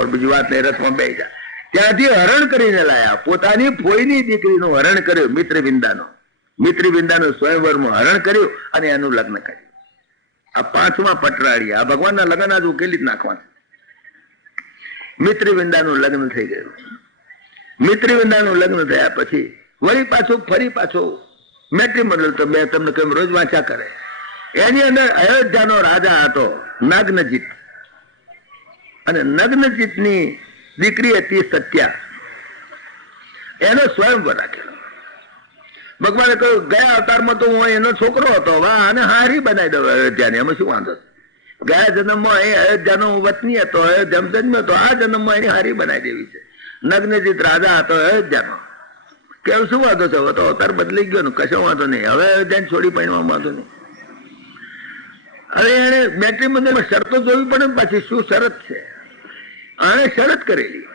પણ બીજી વાત નહીં, રથમાં બેસી જા. ત્યાંથી હરણ કરીને લાયા, પોતાની ફોઈની દીકરીનું હરણ કર્યું, મિત્રવિંદાનું સ્વયંવરમાં હરણ કર્યું અને એનું લગ્ન કર્યું. આ 5મા પટરાળી, આ ભગવાનના લગ્ન આજ ઉકેલી જ નાખવાના. મિત્રવિંદાનું લગ્ન થઈ ગયું. મિત્રવિંદાનું લગ્ન થયા પછી ફરી પાછું મેટ્રિમોનિયલ, તો મેં તમને કેમ રોજ વાંચા કરે. એની અંદર અયોધ્યાનો રાજા હતો નગ્નજીત, અને નગ્નજીતની દીકરી હતી સત્યા. એનો સ્વયંવર રાખેલો. ભગવાને કહ્યું ગયા અવતારમાં તો હું એનો છોકરો હતો, અને હારી બનાવી દઉં અયોધ્યાની, એમાં શું વાંધો. ગયા જન્મમાં એ અયોધ્યાનો વતની હતો, અયોધ્યામાં જન્મ્યો હતો, આ જન્મમાં એની હારી બનાવી દેવી છે. નગ્નજીત રાજા હતો અયોધ્યાનો. કેમ શું વાંધો છે? હવે તો અવતાર બદલી ગયો ને, કશો વાંધો નહીં, હવે અયોધ્યાને છોડી પડવા વાંધો નહીં. હવે એને મેટ્રિમોનિયલમાં શરતો જોવી પડે ને, પાછી શું શરત છે? આણે શરત કરેલી,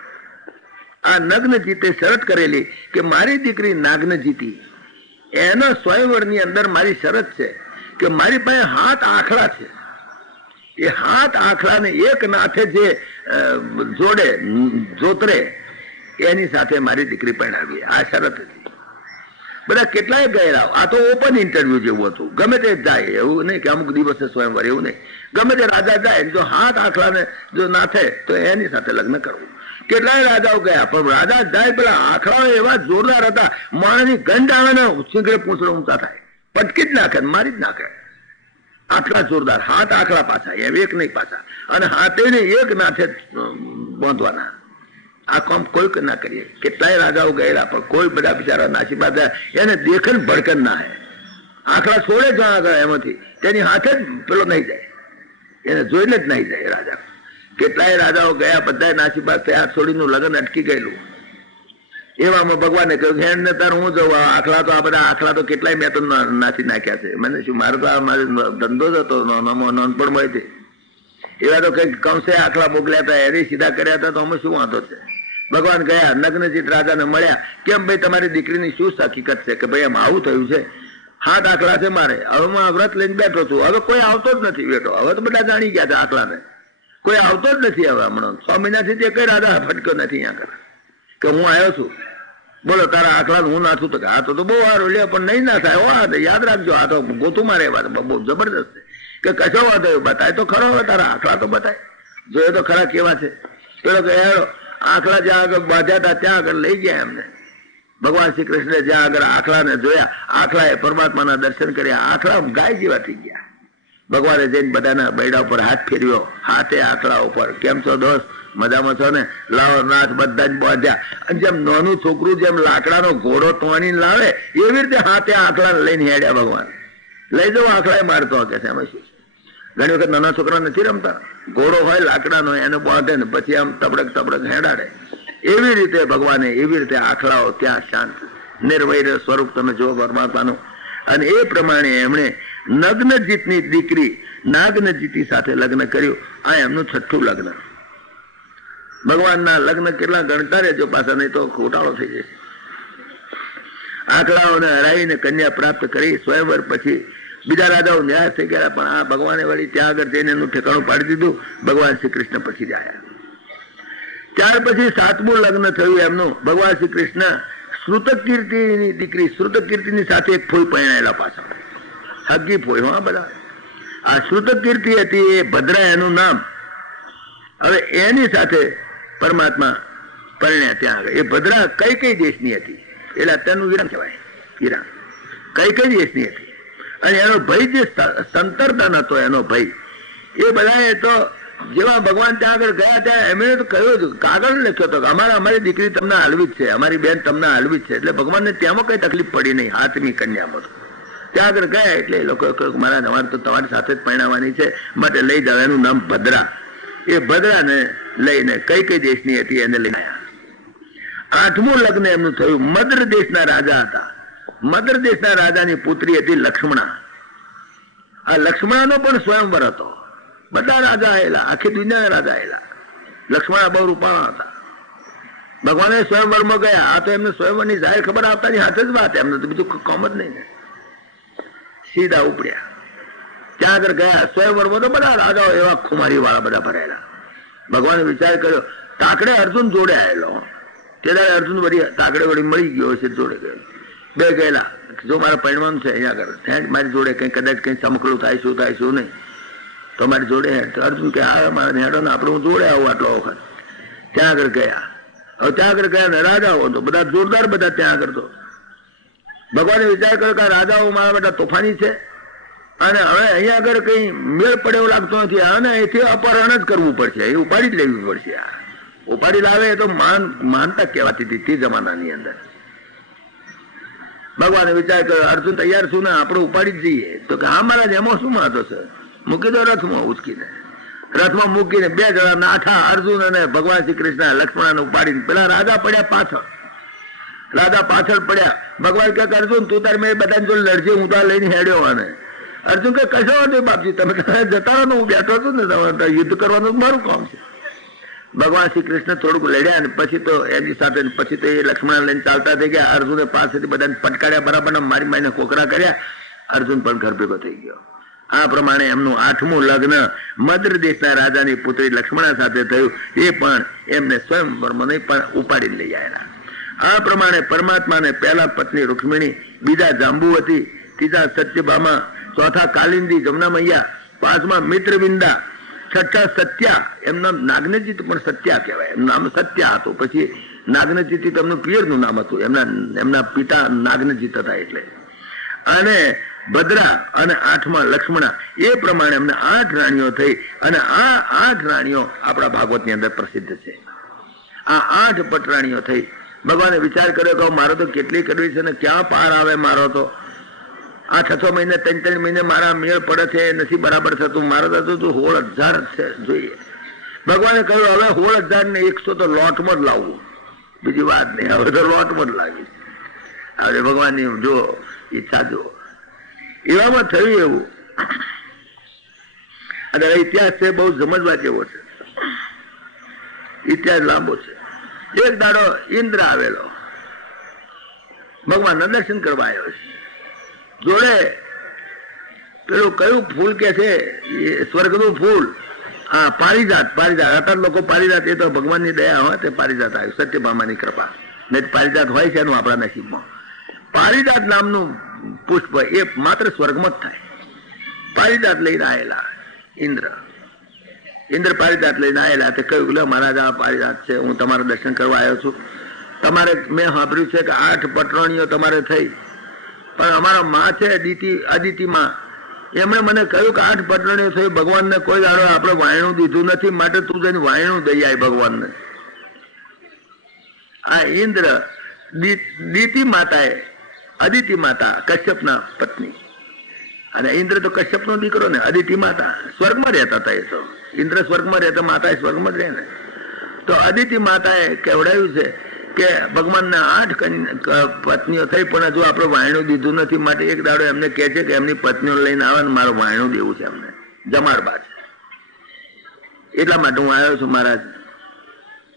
આ નગ્નજીતે શરત કરેલી કે મારી દીકરી નાગ્નજીતી, એનો સ્વયંવરની અંદર મારી શરત છે કે મારી પાસે 7 આંખડા છે. એ 7 આંખડાને એક નાથે જે જોતરે એની સાથે મારી દીકરી પરણાવી, આ શરત હતી. બધા કેટલાય ગયેલા. આ તો ઓપન ઇન્ટરવ્યુ જેવું હતું, ગમે તે જાય, એવું નહીં કે અમુક દિવસે સ્વયંવર, એવું નહીં. ગમે તે રાજા જાય, જો 7 આંખડાને જો નાથે તો એની સાથે લગ્ન કરવું. કેટલાય રાજાઓ ગયા, પણ રાજા જાય પેલા આંખડાઓ એવા જોરદાર હતા, માણસની ગંધ આવે ને શીઘ્ર પૂંછડો ઊંચા થાય, પટકી જ નાખે, મારી જ નાખે. આટલા જોરદાર 7 આંખડા પાછા, એમ એક નહીં પાછા, અને હાથેને એક નાથે બાંધવાના. આ કામ કોઈ ના કરીએ. કેટલાય રાજાઓ ગયેલા, પણ કોઈ બધા બિચારા નાસીબા થયા. એને દેખન ભડકન ના હે, આંખડા છોડે જ આગળ એમાંથી, તેની હાથે જ પેલો નહીં જાય, એને જોઈને જ નહીં જાય રાજા. કેટલાય રાજાઓ ગયા, બધા નાસીબા થયા, છોડીનું લગ્ન અટકી ગયેલું. એવામાં ભગવાને કહ્યું હેણ ને તાર હું જવું, આખલા તો આ બધા આખલા તો કેટલાય મેં તો નાસી નાખ્યા છે. મને શું, મારો તો આ મારો ધંધો જ હતો, નાનપણમાં હતી. એવા તો કઈક કંસે આખલા મોકલ્યા હતા, એને સીધા કર્યા હતા, તો અમે શું વાંધો છે? ભગવાન ગયા, નગ્નજીત રાજાને મળ્યા. કેમ ભાઈ તમારી દીકરીની શું હકીકત છે? કે ભાઈ એમ આવું થયું છે, 7 આંખલા છે મારે, હવે હું વ્રત લઈને બેઠો છું, હવે કોઈ આવતો જ નથી બેઠો. હવે તો બધા જાણી ગયા છે આંખલાને, કોઈ આવતો જ નથી. હવે હમણાં 6 મહિનાથી જે કઈ રાજા ફટક્યો નથી અહીંયા કરે કે હું આવ્યો છું, બોલો તારા આંખલા હું નાથું. તો આ તો બહુ સારું લે, પણ નહીં ના થાય, યાદ રાખજો, આ તો ગોતું મારે બહુ જબરદસ્ત છે. કે કશો વાત બતાય તો ખરો, હવે તારા આંખલા તો બતાય, જોયો તો ખરા કેવા છે. પેલો કે આંખલા જ્યાં આગળ બાંધ્યા હતા ત્યાં આગળ લઈ ગયા એમને. ભગવાન શ્રી કૃષ્ણે જ્યાં આગળ આંખલાને જોયા, આંખલાએ પરમાત્માના દર્શન કર્યા, આંખલા ગાય જેવા થઈ ગયા. ભગવાને જઈને બધાના બૈડા ઉપર હાથ ફેરવ્યો, હાથે આંખલા ઉપર, કેમ છો દોસ્ત, મજામાં છો ને? લાવો નાથ, બધા જ બાંધ્યા. અને જેમ નાનું છોકરું જેમ લાકડાનો ઘોડો તોણીને લાવે, એવી રીતે હાથે આંખલાને લઈને હેડ્યા ભગવાન. લઈ જાઓ, આંખલાએ મારતો કે છે એમાં શું. ઘણી વખત નાના છોકરા નથી રમતા, ઘોડો હોય લાકડાનો એને બાંધે ને પછી આમ તબડક હેડાડે. એવી રીતે ભગવાને, એવી રીતે આંખલાઓ ત્યાં શાંત નિર્વૈર સ્વરૂપ તમે જુઓ પરમાત્માનું. અને એ પ્રમાણે એમણે નગ્નજીતની દીકરી નાગ્નજીતી સાથે લગ્ન કર્યું. આ એમનું 6થું લગ્ન. ભગવાનના લગ્ન કેટલા ગણતા રહેજો પાછા, નહીં તો ઘોટાળો થઈ જશે. આંખલાઓને હરાવીને કન્યા પ્રાપ્ત કરી. સ્વયંવર પછી બીજા રાજાઓ નિરાશ થઈ ગયા, પણ આ ભગવાને વળી ત્યાં આગળ જઈને એનું ઠેકાણું પાડી દીધું. ભગવાન શ્રી કૃષ્ણ પછી જ આવ્યા. ત્યાર પછી 7મું લગ્ન થયું એમનું. ભગવાન શ્રી કૃષ્ણ શ્રુતકીર્તિની દીકરી, શ્રુતકીર્તિની સાથે એક ફોઈ પરણાયેલા પાછા, હગી ફોઈ. હા બધા આ શ્રુતકીર્તિ હતી, એ ભદ્રા એનું નામ. હવે એની સાથે પરમાત્મા પરણ્યા ત્યાં આગળ. એ ભદ્રા કઈ દેશની હતી, એટલે અત્યારનું ઈરાન કહેવાય, ઈરાન કઈ દેશની હતી. અને એનો ભય જે સંતરતા નતો, એનો ભય, એ બધાએ તો જેવા ભગવાન ત્યાં આગળ ગયા ત્યાં એમણે તો કહ્યું હતું, કાગળ લખ્યો હતો કે અમારી દીકરી તમને હાલવી જ છે, અમારી બેન તમને હાલવી જ છે. એટલે ભગવાનને ત્યાંમાં કઈ તકલીફ પડી નહીં, 7મી કન્યામાં તો ત્યાં આગળ ગયા. એટલે એ લોકો કહ્યું મહારાજ અમારે તો તમારી સાથે જ પરણાવવાની છે, માટે લઈ જાવ. એનું નામ ભદ્રા. એ ભદ્રાને લઈને કઈ દેશની હતી એને લઈને આવ્યા. 8મું લગ્ન એમનું થયું. મદ્ર દેશના રાજા હતા. મદ્ર દેશના રાજાની પુત્રી હતી લક્ષ્મણા. આ લક્ષ્મણાનો પણ સ્વયંવર હતો. બધા રાજા આવેલા, આખી દુનિયાના રાજા આવેલા. લક્ષ્મણા બહુ રૂપાળા હતા. ભગવાને સ્વયંવરમાં ગયા. આ તો એમને સ્વયંવરની જાહેર ખબર આપતાની હાથે જ વાત, એમને તો બીજું કામ જ નહીં ને. સીધા ઉપડ્યા, ત્યાં આગળ ગયા. સ્વયંવરમાં તો બધા રાજાઓ એવા ખુમારી વાળા બધા ભરાયેલા. ભગવાને વિચાર કર્યો તાકડે અર્જુન જોડે આવેલો, ત્યારે અર્જુન વળી તાકડે વળી મળી ગયો છે, જોડે ગયો. બે ગયેલા, જો મારે પરિણવાનું છે અહીંયા આગળ, ત્યાં મારી જોડે કંઈ કદાચ કંઈ ચમકડું થાય શું નહીં તો મારી જોડે હેડ. તો અર્જુન કે હા મારે હેડો ને આપણે હું જોડે આવું આટલો વખત. ત્યાં આગળ ગયા. હવે ત્યાં આગળ ગયા ને રાજાઓ તો બધા જોરદાર, બધા ત્યાં આગળ તો ભગવાને વિચાર કર્યો કે રાજાઓ મારા બધા તોફાની છે અને હવે અહીંયા આગળ કઈ મેળ પડે એવું લાગતો નથી, અને અહીંથી અપહરણ જ કરવું પડશે, એ ઉપાડી જ લેવી પડશે. આ ઉપાડી લાવે એ તો માનતા કહેવાતી હતી તે જમાનાની અંદર. ભગવાને વિચાર કર્યો અર્જુન તૈયાર છું ને આપણે ઉપાડી જ જઈએ. તો કે હા મહારાજ એમાં શું વાંધો છે, મૂકી દો રથમાં ઉચકીને. રથમાં મૂકીને બે જણા નાઠા અર્જુન અને ભગવાન શ્રી કૃષ્ણ લક્ષ્મણને ઉપાડીને પેલા રાજા પડ્યા પાછળ. રાજા પાછળ પડ્યા. ભગવાન કે અર્જુન તું તાર મેં બધા જો લડજે, હું તો લઈને હેડ્યો. અને અર્જુન કે કશો વાંધો બાપજી, તમે જતા રહો, હું બેઠો છું ને, તમારે યુદ્ધ કરવાનું મારું કામ છે. ભગવાન શ્રી કૃષ્ણ થોડુંક લડ્યા ને પછી તો એની સાથે પછી તો એ લક્ષ્મણ લઈને ચાલતા થઈ ગયા. અર્જુને પાસેથી બધાને પટકાડ્યા, બરાબર મારી મારીને ખોખરા કર્યા. અર્જુન પણ ઘર ભેગો થઈ ગયો. આ પ્રમાણે એમનું 8મું લગ્ન મદ્ર દેશના રાજાની પુત્રી લક્ષ્મણા સાથે થયું. એ પણ એમને સ્વયંવરમાં પણ ઉપાડીને લઈ આવેલા. આ પ્રમાણે પરમાત્માને પહેલા પત્ની રૂક્મિણી, બીજા જાંબુવતી, ત્રીજા સત્યભામા, ચોથા કાલિંદી જમના મૈયા, પાંચમા મિત્રવિંદા, છઠ્ઠા સત્યા. એમના નાગનજીત પણ સત્યા કહેવાય, એમનું નામ સત્યા હતું. પછી નાગનજીત તેમનું પિયરનું નામ હતું, એમના પિતા નાગનજીત હતા એટલે. અને ભદ્રા અને 8મા લક્ષ્મણા. એ પ્રમાણે એમને 8 રાણીઓ થઈ. અને આ 8 રાણીઓ આપણા ભાગવતની અંદર પ્રસિદ્ધ છે. આ 8 પટરાણીઓ થઈ. ભગવાને વિચાર કર્યો કે મારો તો કેટલી કરવી છે ને ક્યાં પાર આવે મારો તો. આ 6 મહિને 3 મહિને મારા મેળ પડે છે, નથી બરાબર થતું. મારો તો 16,000 છે જોઈએ. ભગવાને કહ્યું હવે 16,000 ને 100 તો લોટમાં જ લાવવું, બીજી વાત નહીં. હવે તો લોટમાં જ લાવીશ. હવે ભગવાનની જો ઈચ્છા જો. એવામાં થયું એવું. અને ઇતિહાસ છે બહુ સમજવા જેવો છે. ઇતિહાસ લાંબો છે. એક દાડો ઇન્દ્ર આવેલો, ભગવાનના દર્શન કરવા આવ્યો છે. જોડે પેલું કયું ફૂલ કે છે, સ્વર્ગનું ફૂલ, હા પારિજાત. અત્યારે લોકો પારિજાત, એ તો ભગવાનની દયા હોય તે પારિજાત આવ્યું, સત્યભામાની કૃપા. નહીં પારિજાત હોય છે એનું આપણા નસીબમાં. પારિજાત નામનું પુષ્પ એ માત્ર સ્વર્ગમાં જ થાય. પારિજાત લઈને આવેલા ઇન્દ્ર પારિજાત લઈને આવેલા. તે કહ્યું લે મહારાજ આ પારિજાત છે, હું તમારા દર્શન કરવા આવ્યો છું. તમારે મેં સાંભળ્યું છે કે 8 પટરાણીઓ તમારે થઈ, પણ અમારા માં છે અદિતિ માં, એમણે મને કહ્યું કે 8 પટરાણીઓ થઈ. ભગવાનને કોઈ દાડો આપણે વાયણું દીધું નથી, માટે તું જઈને વાયણું દઈ આય ભગવાનને. આ ઇન્દ્ર દિતિ માતાએ, અદિતિ માતા કશ્યપના પત્ની, અને ઇન્દ્ર તો કશ્યપનો દીકરો ને. અદિતિ માતા સ્વર્ગમાં રહેતા હતા. એ તો ઇન્દ્ર સ્વર્ગમાં રહેતા, માતા સ્વર્ગમાં જ રહે ને. તો અદિતિ માતાએ કહેવડાવ્યું છે કે ભગવાનના 8 પત્નીઓ થઈ, પણ હજુ આપણે વાયણું દીધું નથી, માટે એક દાડો એમને કહે છે કે એમની પત્નીઓ લઈને આવે ને મારું વાયણું દેવું છે એમને, જમાડવા છે. એટલા માટે હું આવ્યો છું મહારાજ.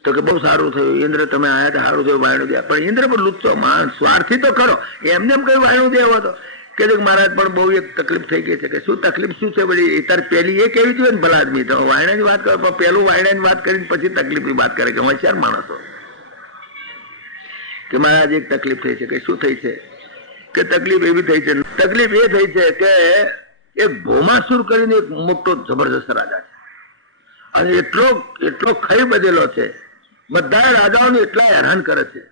તો કે બહુ સારું થયું ઇન્દ્ર, તમે આયા તો સારું થયું, વાયણું દે. પણ ઇન્દ્ર પણ લુચ્ચો માણસ, સ્વાર્થી તો ખરો. એમને એમ કઈ વાયણું દેવો હતો કે મહારાજ પણ બહુ એક તકલીફ થઈ ગઈ છે. કે શું તકલીફ શું છે બધી? તાર પેલી એ કેવી જોઈએ ને ભલા આદમી, તો વાયણાની વાત કરો, પણ પેલું વાયણાની વાત કરીને પછી તકલીફની વાત કરે. કે હોશિયાર માણસો કે મહારાજ એક તકલીફ થઈ છે. કે શું થઈ છે? કે તકલીફ એવી થઈ છે, તકલીફ એ થઈ છે કે એક ભૌમાસુર કરીને એક મોટો જબરજસ્ત રાજા છે, અને એટલો ખાઈ બધેલો છે, બધા રાજાઓને એટલા હેરાન કરે છે.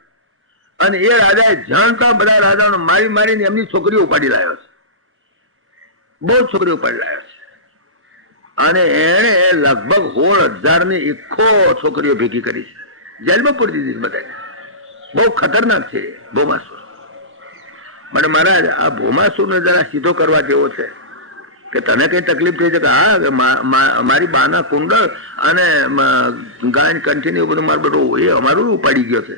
અને એ રાજાએ જાણતા બધા રાજાઓને મારી મારીને એમની છોકરીઓ ઉપાડી લાવ્યો છે. બહુ છોકરીઓ ઉપાડી લાવ્યો છે. અને એને લગભગ 16,000 ની 1 છોકરીઓ ભેગી કરી છે, જેલમાં પૂરી દીધી બધા. બહુ ખતરનાક છે ભૌમાસુર. મને મહારાજ આ ભૌમાસુરને જરા સીધો કરવા જેવો છે. કે તને કઈ તકલીફ થઈ છે? કે હા મારી બાના કુંડળ અને ગાયન કન્ટિન્યુ બધું મારું બધું એ અમારું ઉપાડી ગયો છે.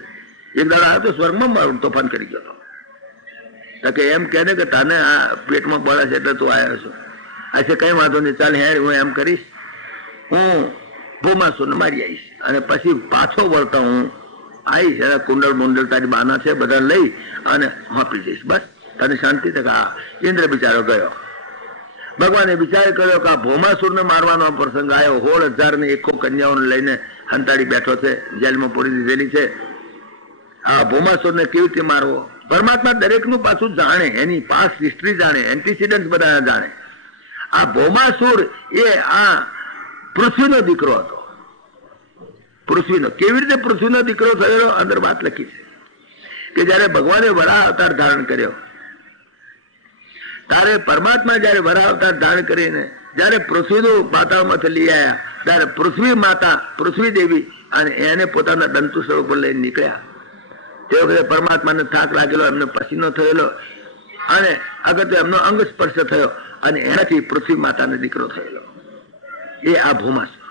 એક દાડો આવ્યો તો સ્વર્ગમાં મારું તોફાન કરી ગયો હતો. કે એમ કહે ને કે તને આ પેટમાં બળે છે એટલે તું આવ્યો છો. આ છે કઈ વાંધો નહીં, ચાલ હેડ હું એમ કરીશ, હું ભૌમાસુરને મારી આવીશ અને પછી પાછો વળતા હું આવીશ. કુંડળ મુંડળ તારી બાના છે બધા લઈ અને હોપી જઈશ, બસ તને શાંતિ. કે હા. ઇન્દ્ર બિચારો ગયો. ભગવાને વિચાર કર્યો કે આ ભૌમાસુરને મારવાનો પ્રસંગ આવ્યો, 16,000 ની 1 કન્યાઓને લઈને હંતાડી બેઠો છે, જેલમાં પૂરી દીધેલી છે. આ ભૌમાસુરને કેવી રીતે મારવો? પરમાત્મા દરેકનું પાછું જાણે, એની પાસ્ટ હિસ્ટ્રી જાણે, એન્ટીસિડન્ટ બધા જાણે. આ ભૌમાસુર એ આ પૃથ્વીનો દીકરો હતો. પૃથ્વીનો કેવી રીતે પૃથ્વીનો દીકરો થયેલો? અંદર વાત લખી છે કે જયારે ભગવાને વરાહ અવતાર ધારણ કર્યો, ત્યારે પરમાત્મા જયારે વરાહ અવતાર ધારણ કરીને જયારે પૃથ્વીનું પાતાળમાંથી લઈ આવ્યા, ત્યારે પૃથ્વી માતા, પૃથ્વી દેવી અને એને પોતાના દંતુસળ ઉપર લઈને નીકળ્યા. તે વખતે પરમાત્માને થાક લાગેલો, એમને પસીનો થયેલો અને અગત્ય એમનો અંગ સ્પર્શ થયો અને એનાથી પૃથ્વી માતાને દીકરો થયેલો. એ આ ભૌમાસુર.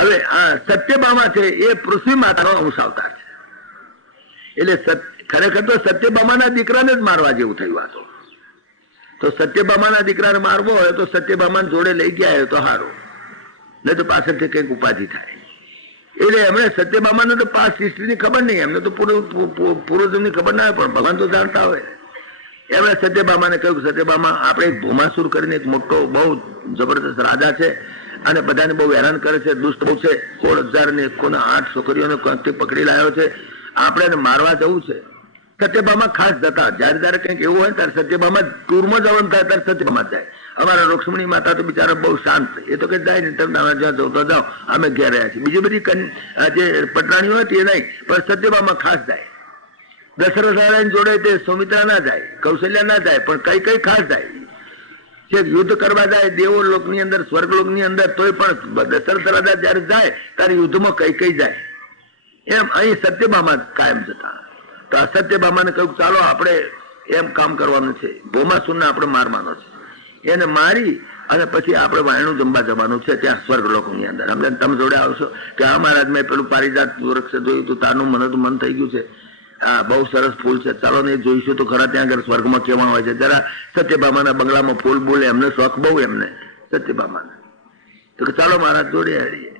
હવે આ સત્યભામા છે એ પૃથ્વી માતાનો અંશ અવતાર છે. એટલે ખરેખર તો સત્યભામાના દીકરાને જ મારવા જેવું થયું. આ તો સત્યભામાના દીકરાને મારવો હોય તો સત્યભામાને જોડે લઈ ગયા હોય તો સારું, નહીં તો પાછળથી કંઈક ઉપાધિ થાય. એટલે એમણે સત્યભામાને તો પાસ્ટ હિસ્ટ્રીની ખબર નહીં, એમને તો પૂર્વજન્મની ખબર ના હોય, પણ ભગવાન તો જાણતા હોય. એમણે સત્યભામાને કહ્યું, સત્યભામા આપણે એક ભૌમાસુર કરીને એક મોટો બહુ જબરદસ્ત રાજા છે અને બધાને બહુ હેરાન કરે છે, દુષ્ટ બહુ છે, 16,008 છોકરીઓને ક્યાંકથી પકડી લાવ્યો છે, આપણે એને મારવા જવું છે. સત્યભામા ખાસ જતા, જયારે જયારે કંઈક એવું હોય ત્યારે સત્યભામા ટૂરમાં જવાનું થાય ત્યારે સત્યભામા જાય. અમારા રૂક્ષ્મણી માતા તો બિચારા બહુ શાંત, એ તો કે જાય નહીં, તમે જ્યાં જવું તો જાઓ, અમે ઘેર રહ્યા છીએ. બીજી બધી જે પટરાણીઓ હોય તે નહીં, પણ સત્યભામા ખાસ જાય. દશરથ રાજાની જોડે તે સૌમિત્રા ના જાય, કૌશલ્યા ના જાય, પણ કઈ કઈ ખાસ જાય છે. યુદ્ધ કરવા જાય દેવો લોકની અંદર, સ્વર્ગલોકની અંદર, તોય પણ દશરથ રાજા જયારે જાય ત્યારે યુદ્ધમાં કઈ કઈ જાય. એમ અહીં સત્યભામા કાયમ જતા. તો આ સત્યભામાને કહ્યું, ચાલો આપણે એમ કામ કરવાનું છે, ભૌમાસુરને આપણે મારવાનો છે. એને મારી અને પછી આપણે વાયણું જમવા જવાનું છે ત્યાં સ્વર્ગલોકની અંદર. અમને તમે જોડે આવશો કે હા મહારાજ, મેં પેલું પારિજાત વૃક્ષ જોયું હતું, તારનું મને તો મન થઈ ગયું છે, હા બહુ સરસ ફૂલ છે, ચાલો ને જોઈશું તો ખરા ત્યાં આગળ સ્વર્ગમાં કેવા હોય છે. જરા સત્યભામાના બંગલામાં ફૂલ બોલે, એમને શોખ બહુ એમને સત્યભામાને. તો કે ચાલો મહારાજ જોડે હરીએ.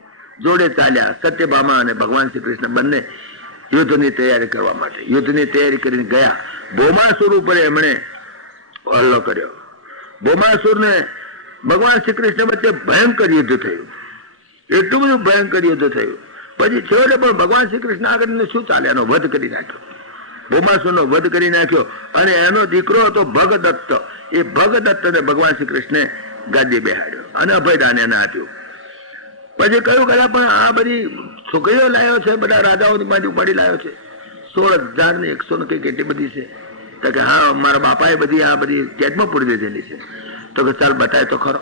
જોડે ચાલ્યા સત્યભામા અને ભગવાન શ્રી કૃષ્ણ બંને યુદ્ધની તૈયારી કરવા માટે. યુદ્ધની તૈયારી કરીને ગયા. ભૌમાસુર ઉપર એમણે હલ્લો કર્યો. ભૌમાસુરને ભગવાન શ્રી કૃષ્ણ વચ્ચે ભયંકર યુદ્ધ થયું, એટલું બધું ભયંકર યુદ્ધ થયું. પછી છેવટે પણ ભગવાન શ્રી કૃષ્ણ આગળ શું ચાલે, એનો વધ કરી નાખ્યો. ભૌમાસુરનો વધ કરી નાખ્યો અને એનો દીકરો હતો ભગદત્ત. એ ભગદત્તને ભગવાન શ્રી કૃષ્ણે ગાદી બેહાડ્યો અને અભયદાન એને આપ્યું. પછી કયું કર્યા, પણ આ બધી છોકરીઓ લાવ્યો છે, બધા રાજાઓમાંથી ઉપાડી લાવ્યો છે, 16,100 ને કંઈક એટલી બધી છે. તો કે હા મારા બાપાએ બધી આ બધી કેદમાં પૂરી દીધેલી છે. તો કે ચાલ બતાય તો ખરો.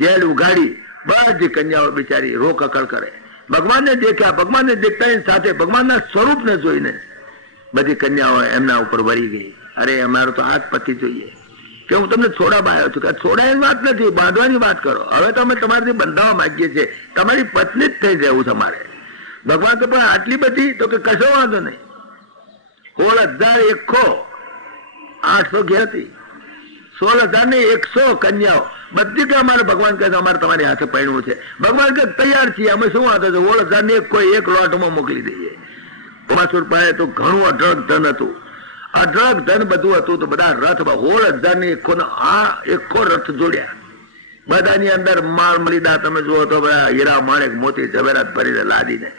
જેલ ઉઘાડી બધી કન્યાઓ બિચારી રોક અકળ કરે. ભગવાનને દેખ્યા, ભગવાનને દેખતાની સાથે ભગવાનના સ્વરૂપને જોઈને બધી કન્યાઓ એમના ઉપર વળી ગઈ. અરે અમારો તો આ જ પતિ જોઈએ કે હું તમને છોડાવવા આવ્યો છું. કે છોડાયની વાત નથી, બાંધવાની વાત કરો. હવે તો અમે તમારાથી બંધાવવા માંગીએ છીએ, તમારી પત્ની જ થઈ જવું તમારે. ભગવાન તો પણ આટલી બધી, તો કે કશો વાંધો નહીં. 16,108 ઘેર હતી, 16,100 કન્યાઓ બધી કે અમારે ભગવાન કહે અમારે તમારી હાથે પહેરવું છે. ભગવાન કે તૈયાર છીએ, અમે શું વાંધો છે, 16,001 કોઈ એક લોટમાં મોકલી દઈએ. ભૌમાસુર પાસે તો ઘણું અઢળક ધન હતું, અઢળક ધન બધું હતું. તો બધા રથ 16,100 આ એકો રથ જોડ્યા. બધાની અંદર માળ મલીદા તમે જુઓ તો બધા હીરા માણેક મોતી ઝવેરાત ભરીને લાદીને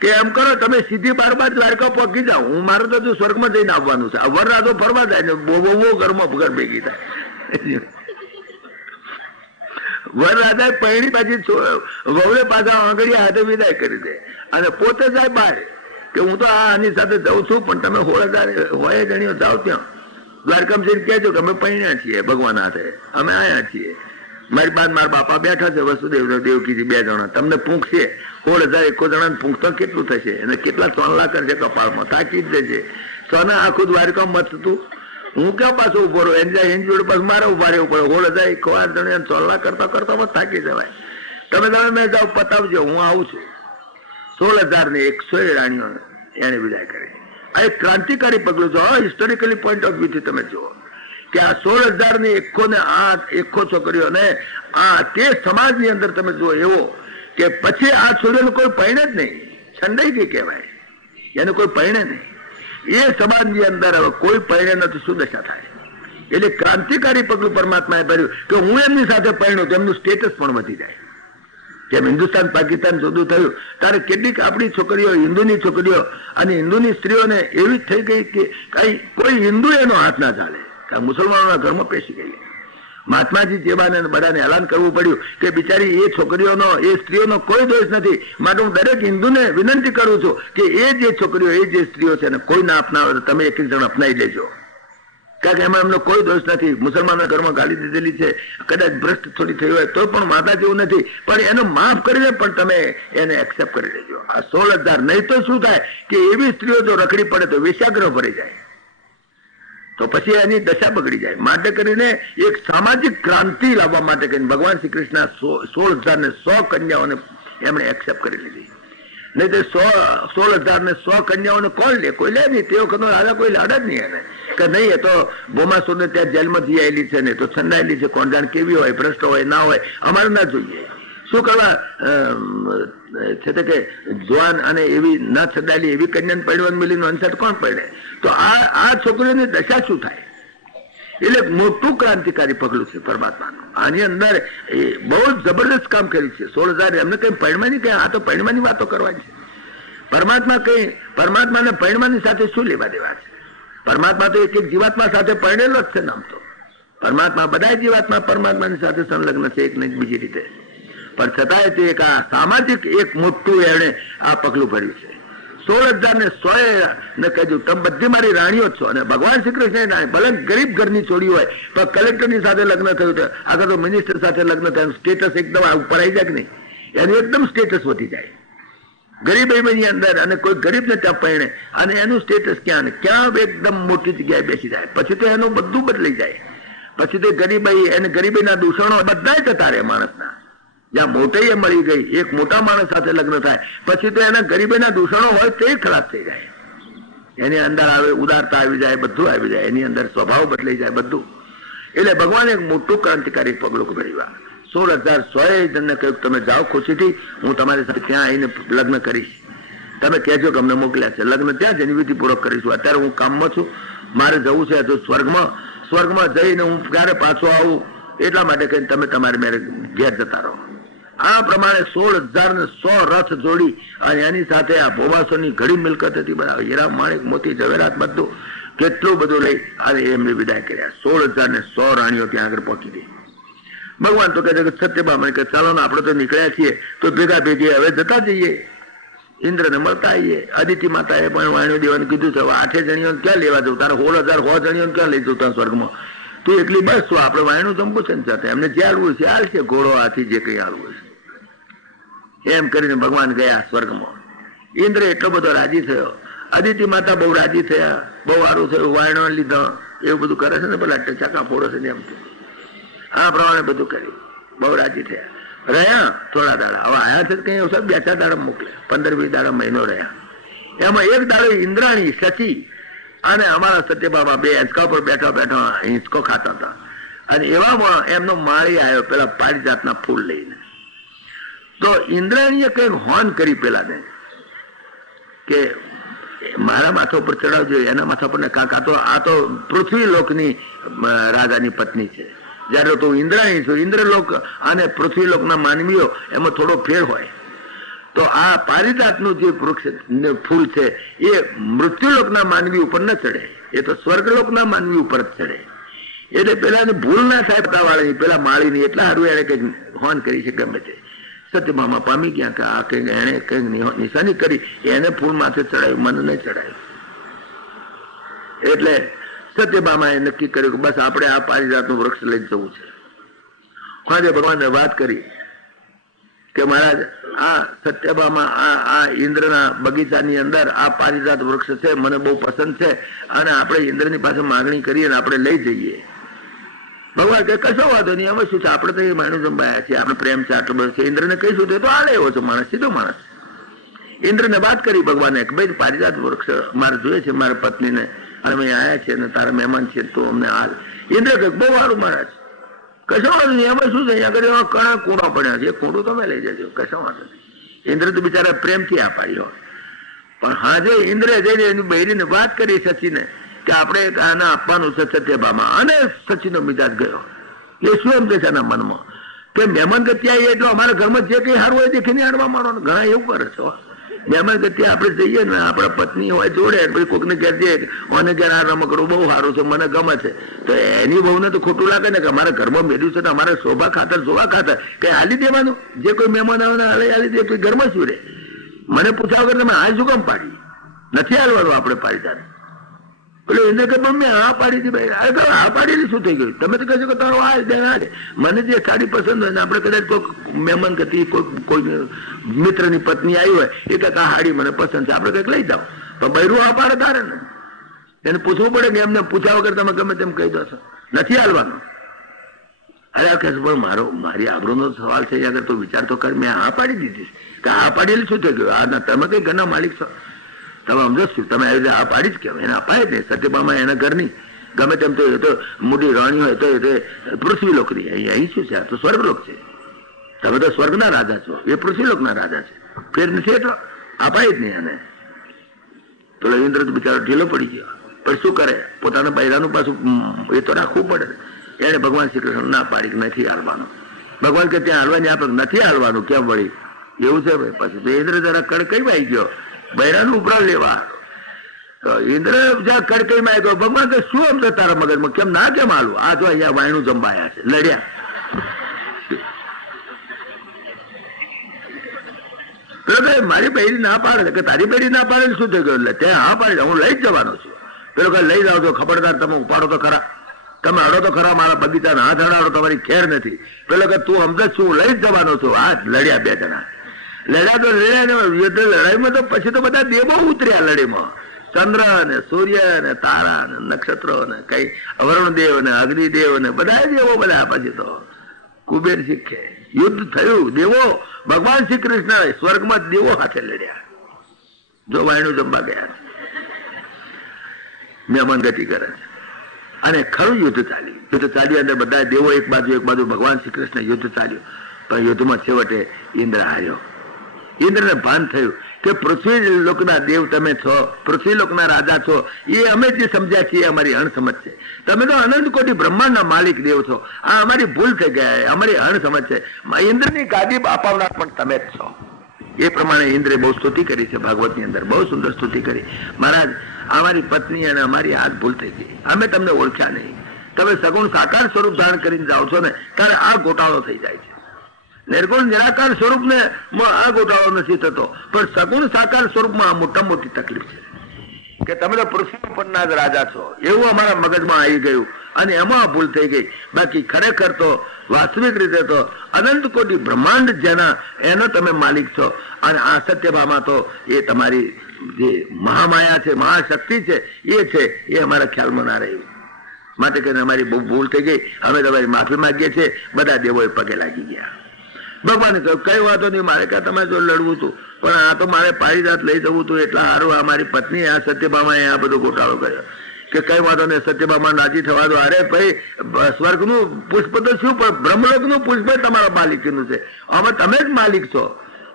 કે એમ કરો તમે સીધી બાર દ્વારકા પહોંચી જાઓ, હું મારે તો સ્વર્ગમાં જઈને આવવાનું છે. વરરાજો ફરવા જાય ને બહુ ઘરમાં ઘર ભેગી થાય. વરરાજા પૈણી પાછી વહુને પાછા આંગળીયા હાથે વિદાય કરી દે અને પોતે જાય બહાર કે હું તો આની સાથે જાઉં છું, પણ તમે 16,000 હોય જણીઓ જાઓ ત્યાં દ્વારકામાં જઈને કહેજો કે અમે પૈણ્યા છીએ ભગવાન હાથે, અમે આયા છીએ. મારી બાદ મારા બાપા બેઠા છે, વસુદેવ દેવકીજી 2 જણા, તમને પૂંખશે. 16,100 જણાને પૂંખતો કેટલું થશે અને કેટલા ચોનલા કરશે કપાળમાં, તાકી જ જશે. સોના આખું દ્વારકા મથતું, હું ક્યાં પાછો ઉભો રહું, એની જોડે પાછું મારે ઉભા રહેવું પડે. 16,108 જણા ચોનલા કરતા કરતા થાકી જવાય. તમે મેં જાઓ પતાવજો, હું આવું છું. 16,100 રાણીઓ એને વિદાય કરી. આ એક ક્રાંતિકારી પગલું જો હિસ્ટોરિકલી પોઈન્ટ ઓફ વ્યૂથી તમે જુઓ કે આ 16,108 છોકરીઓને આ તે સમાજની અંદર તમે જુઓ એવો કે પછી આ છોડીઓને કોઈ પૈણે જ નહીં, છંડાઈ ગઈ કહેવાય, એને કોઈ પૈણે નહીં. એ સમાજની અંદર હવે કોઈ પૈણે નથી, શું દશા થાય? એટલે ક્રાંતિકારી પગલું પરમાત્માએ ભર્યું કે હું એમની સાથે પૈણું તો એમનું સ્ટેટસ પણ વધી જાય. જેમ હિન્દુસ્તાન પાકિસ્તાન જુદું થયું ત્યારે કેટલીક આપણી છોકરીઓ, હિન્દુની છોકરીઓ અને હિન્દુની સ્ત્રીઓને એવી થઈ ગઈ કે કઈ કોઈ હિન્દુ એનો હાથ ના ચાલે, મુસલમાનોના ઘરમાં પેસી ગઈ. મહાત્માજી જેવાને બધાને એલાન કરવું પડ્યું કે બિચારી એ છોકરીઓનો, એ સ્ત્રીઓનો કોઈ દોષ નથી. માટે હું દરેક હિન્દુને વિનંતી કરું છું કે એ જે છોકરીઓ, એ જે સ્ત્રીઓ છે એને કોઈ ના અપનાવે, તમે એક એક જણ અપનાવી લેજો, કારણ કે એમાં એમનો કોઈ દોષ નથી. મુસલમાનના ઘરમાં ગાલી દીધેલી છે, કદાચ ભ્રષ્ટ થોડી થઈ હોય તો પણ માતા જેવું નથી, પણ એને માફ કરીને પણ તમે એને એક્સેપ્ટ કરી લેજો. આ 16,000 નહીં તો શું થાય કે એવી સ્ત્રીઓ જો રખડી પડે તો વેશ્યાગ્રહ ભરી જાય, તો પછી એની દશા બગડી જાય. માટે કરીને એક સામાજિક ક્રાંતિ લાવવા માટે કરીને ભગવાન શ્રી કૃષ્ણ 16,000 કન્યાઓને એમણે એક્સેપ્ટ કરી લીધી. નહીં તો 16,000 કન્યાઓને કોણ લે? કોઈ લે નહીં. તે વખતનો રાજા કોઈ લાડ જ નહીં એને, કે નહીં એ તો ભોમાસુરને ત્યાં જેલમાં જઈ આવેલી છે ને તો છંદાયેલી છે, કોણ જાણ કેવી હોય, ભ્રષ્ટ હોય ના હોય, અમારે ના જોઈએ. શું કરવા છે કે જવાન અને એવી ન છંદાયેલી એવી કન્યાને પડવાનું મિલીનો અંસર કોણ પડે? તો આ છોકરીઓની દશા શું થાય? એટલે મોટું ક્રાંતિકારી પગલું છે પરમાત્માનું. આની અંદર બહુ જબરદસ્ત કામ કર્યું છે. 16,000 એમને કઈ પૈણમાની કઈ, આ તો પૈણમાની વાતો કરવાની છે. પરમાત્માને પૈણમાની સાથે શું લેવા દેવા છે? પરમાત્મા તો એક એક જીવાત્મા સાથે પરણેલો જ છે. નામ તો પરમાત્મા બધા જીવાત્મા પરમાત્માની સાથે સંલગ્ન છે, એક નહીં બીજી રીતે. પણ છતાંય તે એક આ સામાજિક એક મોટું એણે આ પગલું ભર્યું છે. 16,000 ને કહેજો તમે બધી મારી રાણીઓ જ છો. અને ભગવાન શ્રી કૃષ્ણ ભલે ગરીબ ઘરની છોડી હોય પણ કલેક્ટરની સાથે લગ્ન થયું છે, આગળ તો મિનિસ્ટર સાથે લગ્ન થયું, સ્ટેટસ એકદમ ઉપર આવી જાય કે નહીં, એનું એકદમ સ્ટેટસ વધી જાય ગરીબીની અંદર. અને કોઈ ગરીબને ત્યાં પરણે અને એનું સ્ટેટસ ક્યાં ને ક્યાં એકદમ મોટી જગ્યાએ બેસી જાય. પછી તો એનું બધું બદલાઈ જાય. પછી તો ગરીબાઈ એને ગરીબીના દૂષણો બધા જતા રહે માણસના. જ્યાં મોટાઈએ મળી ગઈ, એક મોટા માણસ સાથે લગ્ન થાય પછી તો એના ગરીબીના દૂષણો હોય તે ખરાબ થઈ જાય. એની અંદર આવે ઉદારતા આવી જાય, બધું આવી જાય, એની અંદર સ્વભાવ બદલાઈ જાય બધું. એટલે ભગવાન એક મોટું ક્રાંતિકારી પગલું ભર્યું. 16,000 જણને કહ્યું તમે જાઓ ખુશીથી, હું તમારી સાથે ત્યાં આવીને લગ્ન કરીશ. તમે કહેજો કે અમને મોકલ્યા છે, લગ્ન ત્યાં જઈને વિધિપૂર્વક કરીશું. અત્યારે હું કામમાં છું, મારે જવું છે તો સ્વર્ગમાં જઈને હું ક્યારે પાછો આવું, એટલા માટે કહીને તમે તમારે મેરે ઘેર જતા રહો. આ પ્રમાણે 16,000 રથ જોડી અને એની સાથે આ ભોમાસોની ઘડી મિલકત હતી, બધા હીરા માણેક મોતી જવેરાત બધું કેટલું બધું લઈ અને એમને વિદાય કર્યા. 16,000 રાણીઓ ત્યાં આગળ પહોંચી ગઈ. ભગવાન તો કહે છે કે સત્યભામા કે ચાલો ને આપણે તો નીકળ્યા છીએ તો ભેગા ભેગી હવે જતા જઈએ, ઇન્દ્રને મળતા આવીએ. અદિતિ માતાએ પણ વાણિયો દેવાને કીધું છે, હવે 8 જણીઓને ક્યાં લેવા જવું, તારે 16,000 જણીઓને ક્યાં લઈ જવું ત્યાં સ્વર્ગમાં? તું એકલી બસ છું, આપણે વાયણું જમવું છે ને સાથે એમને જે હાલવું છે હાલ છે, ઘોડો હાથી જે કઈ હાલવું છે. એમ કરીને ભગવાન ગયા સ્વર્ગમાં. ઇન્દ્ર એટલો બધો રાજી થયો, અદિતિ માતા બહુ રાજી થયા, બહુ સારું થયું, વાયણો લીધા, એવું બધું કરે છે ને પેલા ચકા ફોડે છે ને એમ. આ પ્રમાણે બધું કર્યું, બહુ રાજી થયા. રહ્યા થોડા દાડા, હવે આયા છે કઈ 2-4 દાડા મોકલે, 15-20 દાડા મહિનો રહ્યા. એમાં એક દાડો ઇન્દ્રાણી સચી અને અમારા સત્યબાબા બે હિંચકા પર બેઠા બેઠા હિંચકો ખાતા હતા. અને એવામાં એમનો માળી આવ્યો પેલા પારિજાતના ફૂલ લઈને. તો ઇન્દ્રાણીએ કઈક હોન કરી પેલાને કે મારા માથા ઉપર ચડાવજો, એના માથા પર કાકા તો આ તો પૃથ્વી લોકની રાજાની પત્ની છે, જયારે તો ઇન્દ્રાણી છું. ઇન્દ્રલોક અને પૃથ્વીલોકના માનવીઓ એમાં થોડો ફેર હોય. તો આ પારિજાતનું જે વૃક્ષ ફૂલ છે એ મૃત્યુલોકના માનવી ઉપર ન ચડે, એ તો સ્વર્ગલોકના માનવી ઉપર જ ચડે. એટલે પેલા ભૂલ ના થાય પતાવાળી પેલા માળીની, એટલા સારું એને કઈક હોન કરી છે ગમે તે. સત્યભામા પામી ગયા કે આ કઈક એને કઈક નિશાની કરી, એને ફૂલ માથે ચડાયું, મન નહીં ચડાયું. એટલે સત્યભામાએ નક્કી કર્યું કે બસ આપણે આ પારિજાતનું વૃક્ષ લઈ જવું છે. આજે ભગવાનને વાત કરી કે મહારાજ આ સત્યભામા આ ઇન્દ્રના બગીચાની અંદર આ પારિજાત વૃક્ષ છે, મને બહુ પસંદ છે અને આપણે ઇન્દ્રની પાસે માગણી કરીએ ને આપણે લઈ જઈએ. ભગવાન કે કશો વાંધો નહીં, અમે શું છે, આપણે તો એ માણું જંબાયા છીએ, આપણે પ્રેમ છે આટલો બધો છે, ઇન્દ્રને કહીશું તો હાલે એવો છે માણસ, સીધો માણસ. ઇન્દ્રને વાત કરી ભગવાને કે ભાઈ પારિજાત વૃક્ષ મારે જોઈએ છે મારા પત્નીને, અને અમે આવ્યા છીએ ને તારા મહેમાન છે તો અમને હાલ. ઇન્દ્ર કે બહુ સારું મહારાજ, કશો વાંધો નહીં, એમાં શું છે, અહીંયા આગળ એમાં ઘણા કૂડા પડ્યા છે, કૂડું તમે લઈ જજો, કશો વાંધો નહીં. ઇન્દ્ર તો બિચારા પ્રેમથી આ પાડ્યો. પણ હાજે ઇન્દ્રે જઈને એની બહેરીને વાત કરી સચીને કે આપણે આને આપવાનું છે સત્યભામા, અને સચીનો મિજાજ ગયો. એ શું એમ છે એના મનમાં કે મહેમાન ગતિ આવીએ એટલે અમારા ઘરમાં જે કઈ સારું હોય દેખીને હાડવા માંડો. ઘણા એવું કરે છે. મહેમાન ગતિ આપણે જઈએ ને આપણા પત્ની હોય જોડે પછી કોઈકને ઘેર જઈએ અને ઘેર આ રમકડું બહુ સારું છે મને ગમે છે તો એની બહુને તો ખોટું લાગે ને કે અમારા ઘરમાં મેળ્યું છે ને અમારે શોભા ખાતર જોવા ખાતર કઈ હાલી દેવાનું. જે કોઈ મહેમાન આવે ને હાલી દે પછી ઘરમાં શું રે. મને પૂછ્યા વગર તમે આ શું કામ પાડી નથી હાલવાનું આપણે પાડીદાર. એટલે એને કે મેં આ પાડી હતી ભાઈ આ પાડેલી શું થઈ ગયું. તમે તો કહેશો કે તારો આ દે ના દે. મને જે સાડી પસંદ હોય ને આપણે કદાચ કોઈ મહેમાન ગતિ કોઈ મિત્રની પત્ની આવી હોય એ કે આ સાડી મને પસંદ છે આપણે કંઈક લઈ જાઓ તો બૈરું આ પાડે તારે ને એને પૂછવું પડે કે એમને પૂછ્યા વગર તમે ગમે તેમ કહી દો છો નથી હાલવાનું. અરે આ કહેશે પણ મારી આબરૂનો સવાલ છે અગર તું વિચાર તો કર મેં આ પાડી દીધી કે આ પાડેલી શું થઈ ગયું. આ તમે કઈ ઘરના માલિક છો તમે સમજો છો તમે આવી રીતે આ પાડી જ કેમ એને અપાય જ નહીં. સત્યભામા એના ઘરની ગમે તેમ તો એ તો મોટી રાણી હોય તો એ પૃથ્વી લોકની અહીં શું છે આ તો સ્વર્ગલોક છે. તમે તો સ્વર્ગના રાજા છો એ પૃથ્વીલોકના રાજા છે ફેર નથી એટલો અપાય જ નહીં. અને તો ઇન્દ્ર તો બિચારો ઢીલો પડી ગયો પણ શું કરે પોતાના બૈરાનું પાછું એ તો રાખવું પડે. એને ભગવાન શ્રી કૃષ્ણ ના પાડી નથી હાલવાનું. ભગવાન કે ત્યાં હાલવાની આપણે નથી હાલવાનું કેમ વળી એવું છે ભાઈ. પછી ઇન્દ્ર જરા કડકઈ આવી ગયો બૈરાનું ઉપરા લેવા. તો ઇન્દ્ર જ્યાં કડકઈ માં આવ્યો ભગવાન કે શું સમજો તારા મગજમાં કેમ ના કેમ હાલવું. આ જો અહીંયા વાયણું જંબાયા છે લડ્યા. મારી બૈરી ના પાડે કે તારી બૈરી ના પાડે શું થઈ ગયું. એટલે તે હા પાડી હું લઈ જ જવાનો છું. પેલો કે લઈ જાવ છો ખબરદાર તમે ઉપાડો તો ખરા તમે અડો તો ખરા મારા બગીચાને હાથ અડાડો તમારી ખેર નથી. પેલો કે તું સમજ છું હું લઈ જ જવાનો છું. હાથ લડ્યા બે જણા લડ્યા તો લડ્યા યુદ્ધ લડાઈમાં તો પછી તો બધા દેવો ઉતર્યા લડીમાં. ચંદ્ર ને સૂર્ય ને તારા ને નક્ષત્રો ને કઈ વરુણ દેવ ને અગ્નિદેવ ને બધા દેવો બધા પછી તો કુબેર શીખે યુદ્ધ થયું. દેવો ભગવાન શ્રી કૃષ્ણ સ્વર્ગમાં દેવો હાથે લડ્યા. જો વાયણું જમવા ગયા મહેમાન ગતિ કરે છે અને ખરું યુદ્ધ ચાલ્યું અને બધા દેવો એક બાજુ ભગવાન શ્રી કૃષ્ણ યુદ્ધ ચાલ્યું. પણ યુદ્ધમાં છેવટે ઇન્દ્ર હાર્યો. ઇન્દ્રને ભાન થયું કે પૃથ્વી લોકના દેવ તમે છો પૃથ્વી લોકના રાજા છો એ અમે જે સમજ્યા છીએ અમારી અણસમજ છે. તમે તો અનંત કોટી બ્રહ્માંડના માલિક દેવ છો. આ અમારી ભૂલ થઈ ગયા અમારી અણસમજ છે. ઇન્દ્રની ગાદી અપાવનાર પણ તમે જ છો. એ પ્રમાણે ઇન્દ્રે બહુ સ્તુતિ કરી છે ભાગવતની અંદર બહુ સુંદર સ્તુતિ કરી. મહારાજ અમારી પત્ની અને અમારી આ ભૂલ થઈ ગઈ અમે તમને ઓળખ્યા નહીં. તમે સગુણ સાકાર સ્વરૂપ ધારણ કરીને જાઓ છો ને ત્યારે આ ગોટાળો થઈ જાય છે. નિર્ગુણ નિરાકાર સ્વરૂપને આ ગોટાળો નથી થતો પણ સગુણ સાકાર સ્વરૂપમાં મોટા મોટી તકલીફ છે કે તમે તો પૃથ્વી પરના જ રાજા છો એવું અમારા મગજમાં આવી ગયું અને એમાં ભૂલ થઈ ગઈ. બાકી ખરેખર તો વાસ્તવિક રીતે તો અનંત કોટી બ્રહ્માંડ જેના એનો તમે માલિક છો. અને આ સત્યભામા તો એ તમારી જે મહામાયા છે મહાશક્તિ છે એ અમારા ખ્યાલમાં ના રહ્યું. માટે કરીને અમારી બહુ ભૂલ થઈ ગઈ. અમે તમારી માફી માંગીએ છીએ. બધા દેવોએ પગે લાગી ગયા. ભગવાને કહ્યું કઈ વાતો નહીં મારે ક્યાં તમે જો લડવું હતું પણ આ તો મારે પારિજાત લઈ જવું હતું એટલા સારું. અમારી પત્ની આ સત્યભામાએ આ બધો ગોટાળો કર્યો કે કઈ વાતો ને સત્યભામા રાજી થવા દો. અરે ભાઈ સ્વર્ગનું પુષ્પ તો શું પણ બ્રહ્મલોકનું પુષ્પ તમારા માલિકીનું છે. અમે તમે જ માલિક છો.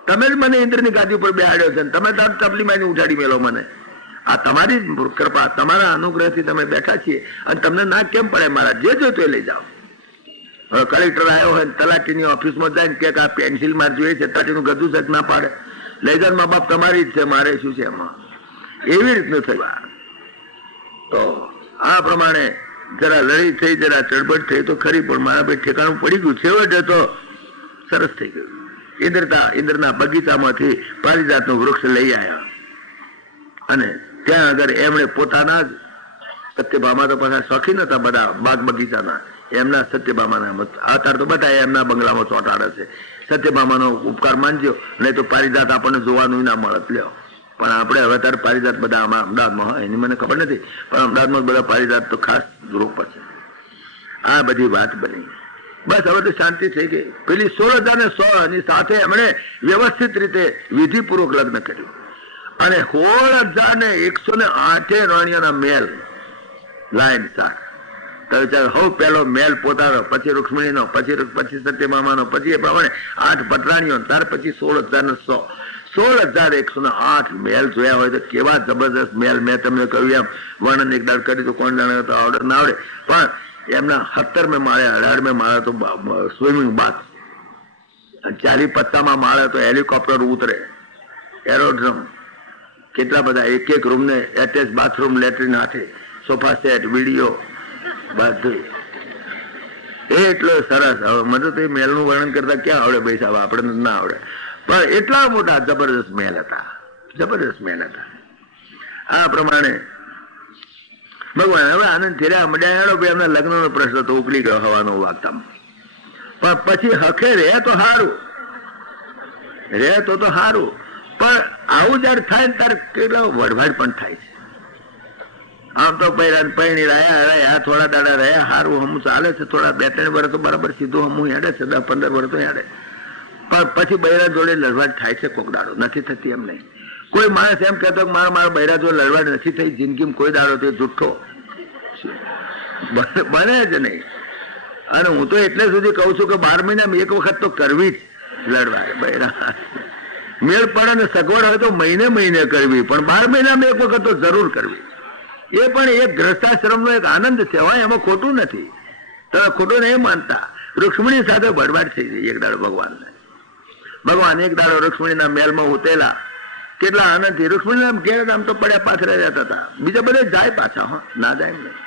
તમે જ મને ઇન્દ્રની ગાદી ઉપર બેહાડ્યો છે તમે તાર તપલી માની ઉઠાડી મેલો મને. આ તમારી કૃપા તમારા અનુગ્રહથી તમે બેઠા છીએ અને તમને ના કેમ પડે મારા જે જોઈતો લઈ જાઓ. કલેક્ટર આવ્યો હોય તલાટીની ઓફિસમાં જાય કે આ પેન્સિલ માર જોઈએ છે તલાટીનું ગધું સચ ના પાડે લઈ જાય મા બાપ તમારી જ છે મારે શું છે એમાં. એવી રીતનું થયું. તો આ પ્રમાણે જરા લડી થઈ જરા ચડબડ થઈ તો ખરી પણ મારા ભાઈ ઠેકાણું પડી ગયું. છેવટે તો સરસ થઈ ગયું. ઇન્દ્રના બગીચામાંથી પારિજાતનું વૃક્ષ લઈ આવ્યા અને ત્યાં આગળ એમણે પોતાના જ સત્યભામા તો પાછા શોખીન હતા બધા બાગ બગીચાના. એમના સત્યભામાના અત્યારે તો બધા એમના બંગલામાં ચોંટાડે છે. સત્યભામાનો ઉપકાર માનજો નહીં તો પારિજાત આપણને જોવાનું ના મળત લ્યો. પણ આપણે હવે તાર પારિજાત બધા આમાં અમદાવાદમાં હોય એની મને ખબર નથી પણ અમદાવાદમાં બધા પારિજાત તો ખાસ ગ્રુપ છે. આ બધી વાત બની. બસ હવે તો શાંતિ થઈ ગઈ. પેલી 16,100 ની સાથે એમણે વ્યવસ્થિત રીતે વિધિપૂર્વક લગ્ન કર્યું અને 16,108 રાણીઓના મેલ લાઈન સાર. હવે પેલો મેલ પોતાનો પછી રૂક્ષ્મણીનો પછી સત્યભામાનો પછી એ પ્રમાણે 8 પટરાણીઓ ત્યાર પછી 16,100 16,108 મેલ જોયા હોય તો કેવા જબરદસ્ત મેલ. મેં તમને કહ્યું એમ વર્ણન એક દાડ કરી તો કોણ જાણે તો આવડે ના આવડે પણ એમના 17 માળે 18 માળે તો સ્વિમિંગ બાથ 40 પત્તામાં માળે તો હેલિકોપ્ટર ઉતરે, એરોડ્રમ, કેટલા બધા, એક રૂમ ને એટેચ બાથરૂમ, લેટ્રિન હાથે, સોફા સેટ, વિડીયો, બધું એટલો સરસ. હવે મને તો મહેલનું વર્ણન કરતા ક્યાં આવડે ભાઈ સાહેબ, આપણે ના આવડે, પણ એટલા મોટા જબરદસ્ત મહેલ હતા, જબરદસ્ત મહેલ હતા. આ પ્રમાણે ભગવાન હવે આનંદ ફેર્યા મળ્યા. ભાઈ અમને લગ્નનો પ્રશ્ન તો ઉકલી ગયો હવાનો વાગતા, પણ પછી હખે રે તો સારું, રે તો સારું. પણ આવું જયારે થાય ને ત્યારે કેટલા વડવાડ પણ થાય છે. આમ તો પૈણી રહ્યા થોડા દાડા રહ્યા, સારું હમું ચાલે છે, થોડા 2-3 વર્ષ તો બરાબર સીધું હમું હેડે છે, 10-15 વર્ષ તો હેડે. પણ પછી બૈરા જોડે લડવાડ થાય છે કોક દાડો, નથી થતી એમ નહીં. કોઈ માણસ એમ કહેતો કે મારા બૈરા જોડે લડવાડ નથી થઈ જિંદગીમાં કોઈ દાડો, તે જુઠ્ઠો બને જ નહીં. અને હું તો એટલે સુધી કઉ છું કે 12 મહિનામાં એક વખત તો કરવી જ લડવાય બૈરા. મેળ પડે ને સગવડ હોય તો મહિને કરવી, પણ 12 મહિનામાં એક વખત તો જરૂર કરવી. એ પણ એક ગ્રસ્તાશ્રમનો એક આનંદ છે, એમાં ખોટું નથી, તમે ખોટું નહીં માનતા. રૂક્ષ્મણી સાથે બળવાડ થઈ ગઈ એક દાડો ભગવાનને. ભગવાન એક દાડો રૂક્ષ્મણીના મહેલમાં ઉતેલા, કેટલા આનંદથી. રૂક્ષ્મણીના ઘેર આમ તો પડ્યા પાથરે રહેતા હતા, બીજા બધા જાય પાછા, ના જાય એમ નહીં.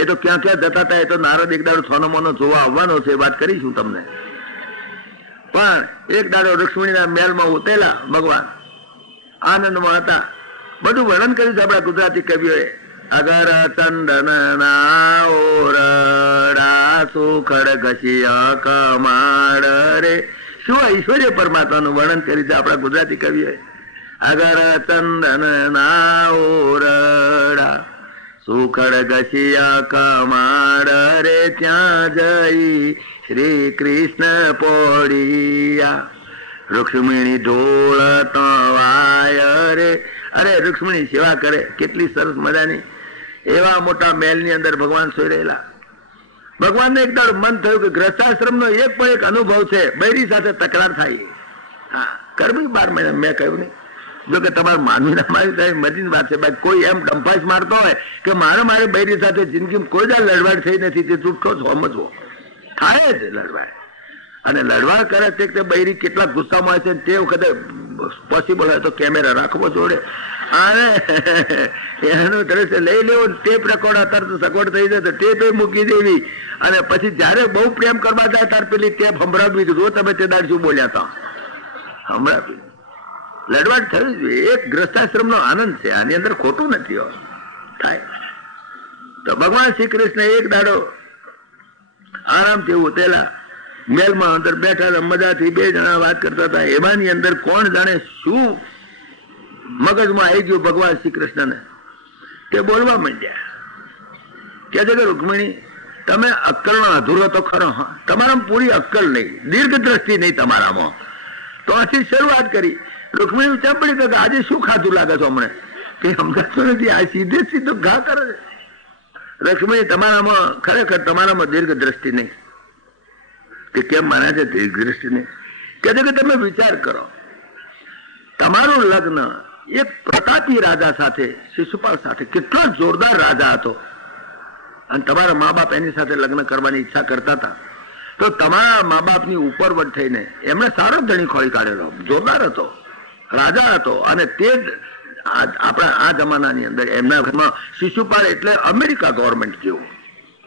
એ તો ક્યાં ક્યાં જતા હતા, એ તો નારદ એક દાડો થોનો મોનો જોવા આવવાનો છે, વાત કરીશું તમને. પણ એક દાડો રૂક્ષ્મણીના મહેલમાં ઉતેલા ભગવાન આનંદમાં હતા. બધું વર્ણન કર્યું છે આપણા ગુજરાતી કવિઓએ. અગર ચંદન ના ઓરડા સુખડ ઘસિયા કમાડ રે, શું ઐશ્વર્ય પરમાત્માનું વર્ણન કર્યું છે આપણા ગુજરાતી કવિઓએ. અગર ચંદન ના ઓરડા સુખડ ઘસિયા કમાડ રે, ત્યાં જઈ શ્રી કૃષ્ણ પોડિયા. રૂક્ષ્મણી ઢોળ તવાય રે, અરે રૂક્ષ્મણી સેવા કરે, કેટલી સરસ મજાની. એવા મોટા મહેલની અંદર ભગવાન સોઈ રહેલા. ભગવાનને એક દાડો મન થયું કે ગ્રસ્તાશ્રમનો એક પણ એક અનુભવ છે, બૈરી સાથે તકરાર થાય. હા કરવી 12 મહિના, મેં કહ્યું નહીં. જો કે તમારે માનવી ના મારી મજીની વાત છે, ભાઈ કોઈ એમ ડંફાસ મારતો હોય કે મારી બૈરી સાથે જિંદગીમાં કોઈ દાડ લડવાડ થઈ નથી, તે જુઠ્ઠો સમજવો. થાય જ લડવાડ, અને લડવાડ કરે તે બૈરી કેટલા ગુસ્સામાં હોય છે. તે વખતે પોસિબલ હોય તો કેમેરા રાખવો જોડે, અને એનું દ્રશ્ય લઈ લેવો. ટેપ રેકોર્ડ અત્યારે તો સગવડ થઈ જાય તો ટેપ મૂકી દેવી, અને પછી જયારે બહુ પ્રેમ કરવા જાય ત્યારે પેલી ટેપ સંભળાવવી, જો તમે તે દાડ શું બોલ્યા હતા સંભળાવી. લડવાડ થયું જોઈએ, એક ગ્રસ્તાશ્રમ નો આનંદ છે, આની અંદર ખોટું નથી થાય. તો ભગવાન શ્રી કૃષ્ણ એક દાડો આરામથી ઉતેલા મહેલમાં અંદર બેઠા મજાથી, 2 જણા વાત કરતા હતા. એમાંની અંદર કોણ જાણે શું મગજમાં આવી ગયું ભગવાન શ્રી કૃષ્ણને, તે બોલવા માંડ્યા. કે છે કે રૂક્મિણી, તમે અક્કલનો અધૂરો તો ખરો, તમારામાં પૂરી અક્કલ નહીં, દીર્ઘ દ્રષ્ટિ નહીં તમારામાં. તો આથી શરૂઆત કરી. રૂક્મિણી ચાપડી કે આજે શું ખાધું લાગે છે હમણાં, કે સમજાતું નથી, આ સીધે સીધો ઘા કરે છે. લક્ષ્મી તમારામાં ખરેખર તમારામાં દીર્ઘ દ્રષ્ટિ નહીં. કે કેમ માને છે દીર્ઘ દ્રષ્ટિ નહીં? કે છે કે તમે વિચાર કરો, તમારું લગ્ન એક પ્રતાપી રાજા સાથે, શિશુપાલ સાથે, કેટલો જોરદાર રાજા હતો, અને તમારા મા બાપ એની સાથે લગ્ન કરવાની ઈચ્છા કરતા હતા. તો તમારા મા બાપની ઉપરવટ થઈને એમણે સારો ધણી ખોળી કાઢેલો, જોરદાર હતો, રાજા હતો. અને તે જ આપણા આ જમાનાની અંદર એમના ઘરમાં શિશુપાલ એટલે અમેરિકા ગવર્મેન્ટ જેવું,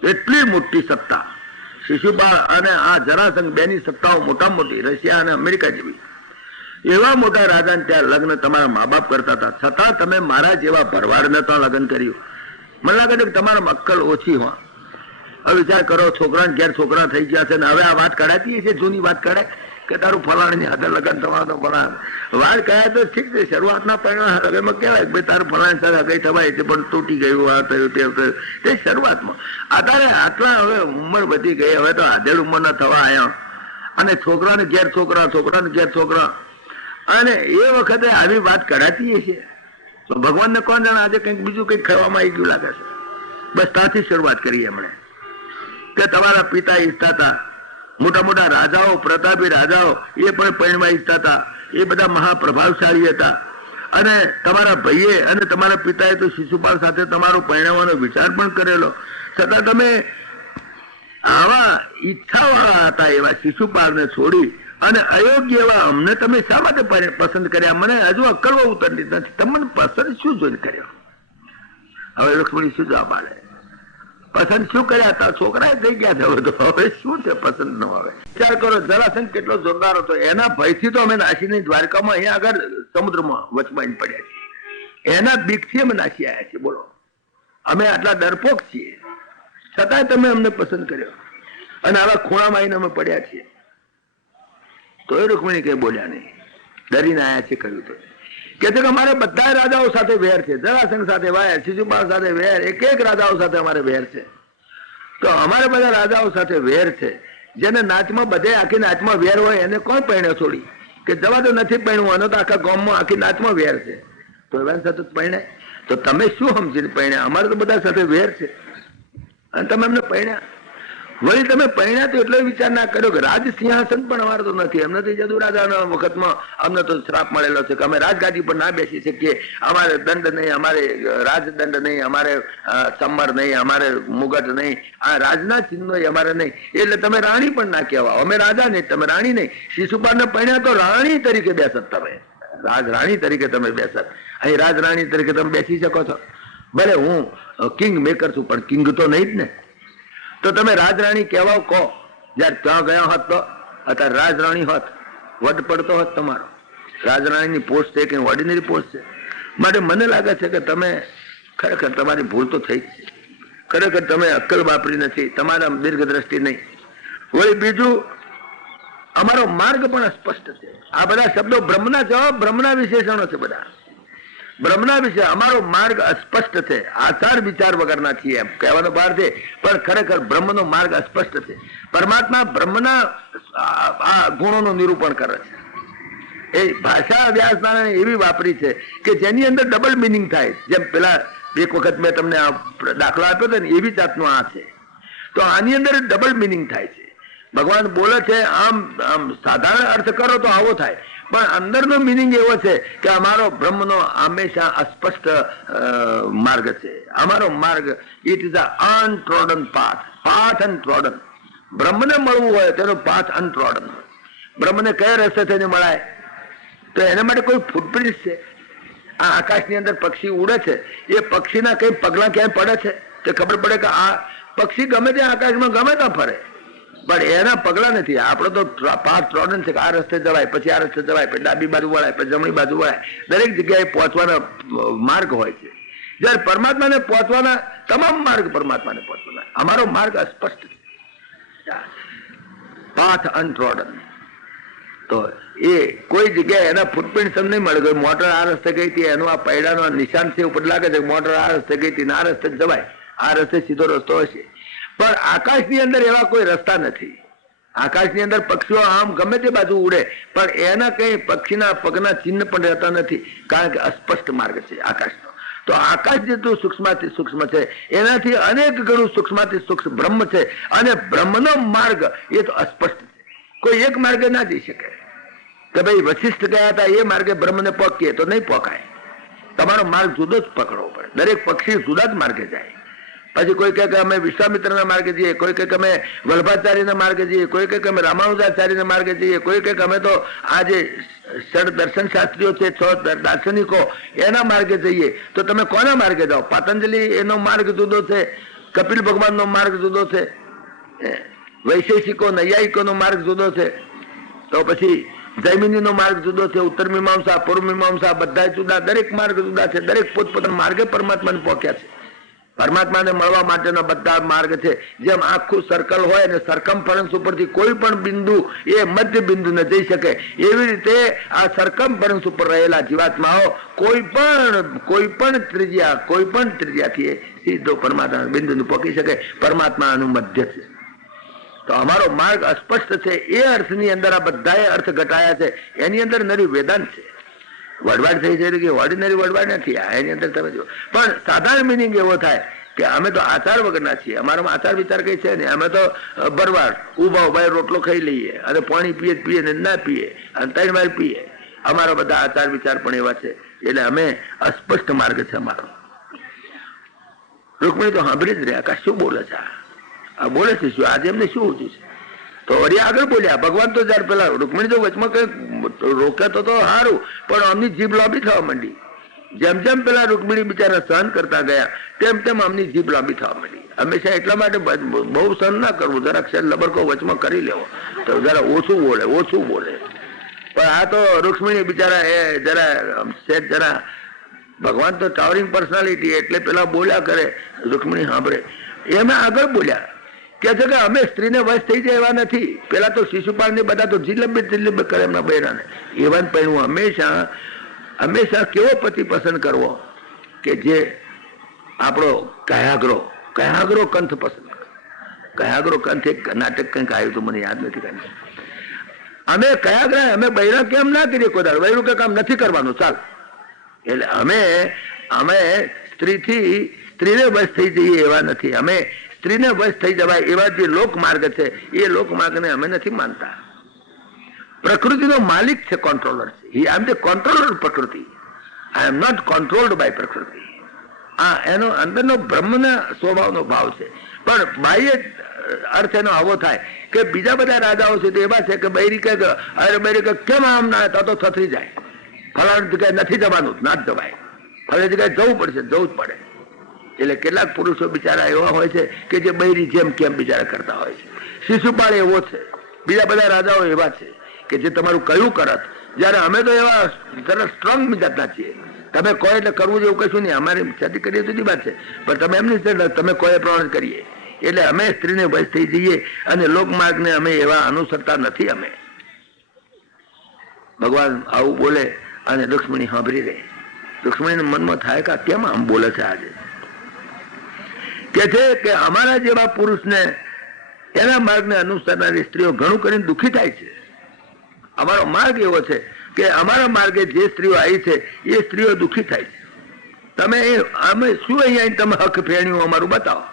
એટલી મોટી સત્તા. શિશુપાલ અને આ જરાસંઘ બેની સત્તાઓ મોટા મોટી, રશિયા અને અમેરિકા જેવી. એવા મોટા રાજાને ત્યાં લગ્ન તમારા મા બાપ કરતા હતા, છતાં તમે મારા જેવા ભરવાડને ત્યાં લગ્ન કર્યું. મને લાગે છે કે તમારા અક્કલ ઓછી હોય. હવે વિચાર કરો, છોકરાને ઘેર છોકરા થઈ ગયા છે ને હવે આ વાત કઢાતી છે, જૂની વાત કઢાય કે તારું ફલાણી હાથે લગ્ન તમારો ફલાણ વાત કહેવાય તો ઠીક છે. શરૂઆતના પરિણામ હૃદયમાં કહેવાય ભાઈ તારું ફલાણી સાથે હગઈ થવાય છે, પણ તૂટી ગયું, આ થયું તે થયું, તે શરૂઆતમાં. અત્યારે આટલા હવે ઉંમર વધી ગઈ, હવે તો આધેડ ઉંમરના થવા આવ્યા, અને છોકરાને ઘેર છોકરા, છોકરાને ઘેર છોકરા, અને એ વખતે આવી વાત કઢાતી છે. તો ભગવાનને કોણ જાણે આજે કંઈક બીજું કંઈક ખાવામાં આવી ગયું લાગે છે. બસ ત્યાંથી શરૂઆત કરી એમણે કે તમારા પિતા ઈચ્છતા હતા, મોટા મોટા રાજાઓ, પ્રતાપી રાજાઓ, એ પણ પરણવા ઈચ્છતા હતા, એ બધા મહાપ્રભાવશાળી હતા. અને તમારા ભાઈએ અને તમારા પિતાએ તો શિશુપાલ સાથે તમારો પરણવાનો વિચાર પણ કરેલો, છતાં તમે આવા ઈચ્છાવાળા હતા, એવા શિશુપાલને છોડી અને અયોગ્ય એવા અમને તમે શા માટે પસંદ કર્યા? મને હજુ અક્કલવા ઉતરતી નથી. તમને પસંદ શું જોઈને કર્યો? હવે રૂક્ષ્મણી શું જવાબ આપે? પસંદ શું કર્યા હતા? છોકરા થઈ ગયા છે. હવે શું છે પસંદ ન આવે? વિચાર કરો, જરાસંઘ કેટલો જોરદાર હતો. એના ભયથી તો અમે નાસીની દ્વારકામાં અહીંયા આગળ સમુદ્રમાં વચમાં પડ્યા છીએ. એના બીકથી અમે નાસી આવ્યા છીએ. બોલો, અમે આટલા ડરપોક છીએ, છતાંય તમે અમને પસંદ કર્યો અને આવા ખૂણામાં આવીને અમે પડ્યા છીએ. તો એ રૂક્મિણી કઈ બોલ્યા નહીં, ડરીને આયા છે. કહ્યું તો કે છે કે અમારે બધા રાજાઓ સાથે વેર છે. જરાસંઘ સાથે વેર, શિશુપાલ સાથે વેર, એક એક રાજાઓ સાથે અમારે વેર છે. તો અમારે બધા રાજાઓ સાથે વેર છે. જેને નાચમાં બધે આખી નાચમાં વેર હોય એને કોણ પરણે છોડી? કે જવા તો નથી પરણવું, આનો તો આખા ગામમાં આખી નાચમાં વેર છે. તો એવા સાથે પરણે? તો તમે શું સમજીને પરણ્યા? અમારે તો બધા સાથે વેર છે અને તમે એમને પરણ્યા. વળી તમે પરણ્યા તો એટલો વિચાર ના કર્યો કે રાજ સિંહાસન પણ અમારે તો નથી. એમને તો જદુ રાજાના વખતમાં અમને તો શ્રાપ મળેલો છે કે અમે રાજગાદી પર ના બેસી શકીએ. અમારે દંડ નહીં, અમારે રાજદંડ નહીં, અમારે સમર નહીં, અમારે મુગટ નહીં, આ રાજના ચિહ્નો અમારે નહીં. એટલે તમે રાણી પણ ના કહેવાઓ. અમે રાજા નહીં, તમે રાણી નહીં. શિશુપાલને પરણ્યા તો રાણી તરીકે બેસત. તમે રાજ રાણી તરીકે તમે બેસત. અહીં રાજ રાણી તરીકે તમે બેસી શકો છો. ભલે હું કિંગ મેકર છું, પણ કિંગ તો નહીં જ ને. તો તમે રાજરાણી કહેવાઓ કહો. જયારે ત્યાં ગયા હોત તો અત્યારે રાજરાણી હોત, વટ પડતો હોત તમારો. રાજરાણીની પોસ્ટ છે કે ઓર્ડિનરી પોસ્ટ છે. માટે મને લાગે છે કે તમે ખરેખર તમારી ભૂલ તો થઈ જ છે. ખરેખર તમે અક્કલ વાપરી નથી, તમારા દીર્ઘ દ્રષ્ટિ નહીં. વળી બીજું, અમારો માર્ગ પણ અસ્પષ્ટ છે. આ બધા શબ્દો બ્રહ્મના જવાબ, બ્રહ્મના વિશેષણો છે બધા. બ્રહ્મના વિશે અમારો માર્ગ અસ્પષ્ટ છે, આચાર વિચાર વગરના છીએ એમ કહેવાનો ભાર છે. પણ ખરેખર બ્રહ્મનો માર્ગ અસ્પષ્ટ છે. પરમાત્મા બ્રહ્મના આ ગુણોનું નિરૂપણ કરે છે. એ ભાષા વ્યાસનારાયણે એવી વાપરી છે કે જેની અંદર ડબલ મિનિંગ થાય. જેમ પેલા એક વખત મેં તમને દાખલો આપ્યો હતો ને, એવી જાતનો આ છે. તો આની અંદર ડબલ મિનિંગ થાય છે. ભગવાન બોલે છે આમ સાધારણ અર્થ કરો તો આવો થાય, પણ અંદરનો મિનિંગ એવો છે કે અમારો બ્રહ્મનો હંમેશા અસ્પષ્ટ માર્ગ છે. અમારો માર્ગ ઇટ ઇઝ અનટ્રોડન પાથ. પાથ અનટ્રોડન. બ્રહ્મને મળવું હોય તેનો પાથ અનટ્રોડન હોય. બ્રહ્મને કયા રસ્તે થઈને મળાય? તો એના માટે કોઈ ફૂટપ્રિન્ટ છે? આ આકાશની અંદર પક્ષી ઉડે છે, એ પક્ષીના કઈ પગલા ક્યાંય પડે છે તે ખબર પડે કે આ પક્ષી ગમે ત્યાં આકાશમાં ગમે ત્યાં ફરે, પણ એના પગલા નથી. આપણો તો પાથ ટ્રોડન છે કે આ રસ્તે જવાય, પછી આ રસ્તે જવાય, પછી ડાબી બાજુ વળાય, પછી જમણી બાજુ વળાય. દરેક જગ્યાએ પહોંચવાના માર્ગ હોય છે. જયારે પરમાત્માને પહોંચવાના તમામ માર્ગ પરમાત્માને પહોંચવાના. અમારો માર્ગ અસ્પષ્ટ છે, પાથ અનટ્રોડન. તો એ કોઈ જગ્યાએ એના ફૂટપ્રિન્ટ તમને નહીં મળે. મોટર આ રસ્તે ગઈ હતી, એનું આ પૈડાનો નિશાન છે ઉપર લાગે છે, મોટર આ રસ્તે ગઈ હતી, આ રસ્તે જવાય, આ રસ્તે સીધો રસ્તો હશે. પણ આકાશની અંદર એવા કોઈ રસ્તા નથી. આકાશની અંદર પક્ષીઓ આમ ગમે તે બાજુ ઉડે, પણ એના કઈ પક્ષીના પગના ચિહ્ન પણ રહેતા નથી, કારણ કે અસ્પષ્ટ માર્ગ છે આકાશનો. તો આકાશ જેટલું સૂક્ષ્મથી સૂક્ષ્મ છે, એનાથી અનેક ગણું સૂક્ષ્મથી સૂક્ષ્મ બ્રહ્મ છે. અને બ્રહ્મનો માર્ગ એ તો અસ્પષ્ટ છે. કોઈ એક માર્ગે ના જઈ શકે કે ભાઈ વશિષ્ઠ ગયા હતા એ માર્ગે બ્રહ્મને પહોંચીએ તો નહીં પહોંચાય. તમારો માર્ગ જુદો જ પકડવો પડે. દરેક પક્ષી જુદા જ માર્ગે જાય. પછી કોઈ કહે કે અમે વિશ્વામિત્રના માર્ગે જઈએ, કોઈ કહે કે અમે વલ્ભાચાર્યના માર્ગે જઈએ, કોઈ કહે કે અમે રામાનુજાચાર્યના માર્ગે જઈએ, કોઈ કહે કે અમે તો આ જે ષડ દર્શન શાસ્ત્રીઓ છે, 6 દાર્શનિકો એના માર્ગે જઈએ. તો તમે કોના માર્ગે જાઓ? પતંજલિ એનો માર્ગ જુદો છે, કપિલ ભગવાનનો માર્ગ જુદો છે, વૈશેષિકો નૈયાયિકોનો માર્ગ જુદો છે, તો પછી જૈમિનીનો માર્ગ જુદો છે, ઉત્તર મીમાંસા, પૂર્વ મીમાંસા બધા જુદા. દરેક માર્ગ જુદા છે. દરેક પોતપોતાના માર્ગે પરમાત્માને પહોંચ્યા છે. પરમાત્માને મળવા માટેના બધા માર્ગ છે. જેમ આખું સર્કલ હોય અને સરકમફરન્સ ઉપરથી કોઈ પણ બિંદુ એ મધ્ય બિંદુને જઈ શકે, એવી રીતે આ સરકમફરન્સ ઉપર રહેલા જીવાત્માઓ કોઈ પણ ત્રિજ્યાથી સીધો પરમાત્મા બિંદુને પહોંચી શકે. પરમાત્મા આનું મધ્ય છે. તો અમારો માર્ગ અસ્પષ્ટ છે. એ અર્થની અંદર આ બધાએ અર્થ ઘટાયા છે. એની અંદર નરી વેદાંત છે. વડવાડ થઈ છે કે ઓર્ડિનરી વડવાડ નથી. એની અંદર તમે જો, પણ સાધારણ મિનિંગ એવો થાય કે અમે તો આચાર વગરના છીએ. અમારામાં આચાર વિચાર કઈ છે ને. અમે તો બરવાડ ઉભા રોટલો ખાઈ લઈએ અને પાણી પીએ ને ના પીએ અને 3 વાર પીએ. અમારા બધા આચાર વિચાર પણ એવા છે. એટલે અમે અસ્પષ્ટ માર્ગ છે અમારો. રૂકમણી તો સાંભળી જ રહ્યા કે શું બોલે છે, આ બોલે છે શું, આજે એમને શું ઊંચું છે. તો વળી આગળ બોલ્યા. ભગવાન તો જયારે પેલા રૂકમણી જો વચમાં કઈ રોકે તો સારું, પણ આમની જીભ લાંબી થવા માંડી. જેમ જેમ પેલા રૂકમણી બિચારા સહન કરતા ગયા તેમ તેમ આમની જીભ લાંબી થવા માંડી. હંમેશા એટલા માટે બહુ સહન ના કરવું, જરા ક્ષેત્ર લબરકો વચમાં કરી લેવો તો જરા ઓછું બોલે. પણ આ તો રૂક્ષ્મણી બિચારા એ જરા ભગવાન તો ટાવરિંગ પર્સનાલિટી, એટલે પેલા બોલ્યા કરે. રૂક્ષ્મણી સાંભળે એમાં આગળ બોલ્યા કે છે કે અમે સ્ત્રીને વશ થઈ જાય એવા નથી. પેલા તો શિશુપાલ ને બધા તો જિલ્લબ કરે એમના બૈરાને. એવા પણ હંમેશા કેવો પતિ પસંદ કરવો કે જે આપણો કયાગ્રો કંથ પસંદ કરે. કયાગ્રો કંથ એક નાટક કંઈક આવ્યું હતું, મને યાદ નથી કઈ. અમે કયાગ્રા અમે બૈરા કેમ ના કરીએ કોઈ દાડો, બૈરું કે કામ નથી કરવાનું ચાલ. એટલે અમે સ્ત્રીને વશ થઈ જઈએ એવા નથી. અમે સ્ત્રીને વશ થઈ જવાય એવા જે લોકમાર્ગ છે એ લોકમાર્ગને અમે નથી માનતા. પ્રકૃતિનો માલિક છે, કંટ્રોલર છે. આઈ એમ ધ કંટ્રોલર પ્રકૃતિ. આઈ એમ નોટ કંટ્રોલ્ડ બાય પ્રકૃતિ. આ એનો અંદરનો બ્રહ્મના સ્વભાવનો ભાવ છે. પણ બાહ્ય અર્થ એનો આવો થાય કે બીજા બધા રાજાઓ છે તે એવા છે કે બૈરી કે કેમ આમ ના તો થથરી જાય. ફલાણી જગ્યાએ નથી જવાનું, ના જ જવાય. ફલાણી જગ્યાએ જવું પડશે, જવું જ પડે. એટલે કેટલાક પુરુષો બિચારા એવા હોય છે કે જે બૈરી જેમ કેમ બિચારા કરતા હોય છે. શિશુપાળ એવો છે, બીજા બધા રાજાઓ એવા છે કે જે તમારું કયું કરત. જયારે અમે તો એવા સરસ સ્ટ્રોંગ મિજાજના છીએ. તમે કહો એટલે કરવું જેવું કશું નહીં. અમારી ક્ષતિ કરીએ તો વાત છે, પણ તમે એમની તમે કહો એ પ્રમાણે કરીએ. એટલે અમે સ્ત્રીને વશ થઈ જઈએ અને લોકમાર્ગને અમે એવા અનુસરતા નથી. અમે ભગવાન આવું બોલે અને રૂક્ષ્મણી સાંભળી રહે. રૂક્ષ્મણીના મનમાં થાય કે કેમ આમ બોલે છે આજે. કે છે કે અમારા જેવા પુરુષને એના માર્ગને અનુસરનારી સ્ત્રીઓ ઘણું કરીને દુઃખી થાય છે. અમારો માર્ગ એવો છે કે અમારા માર્ગે જે સ્ત્રીઓ આવી છે એ સ્ત્રીઓ દુઃખી થાય છે. તમે અમે શું અહીંયા તમે હક ફેણ્યું અમારું બતાવો.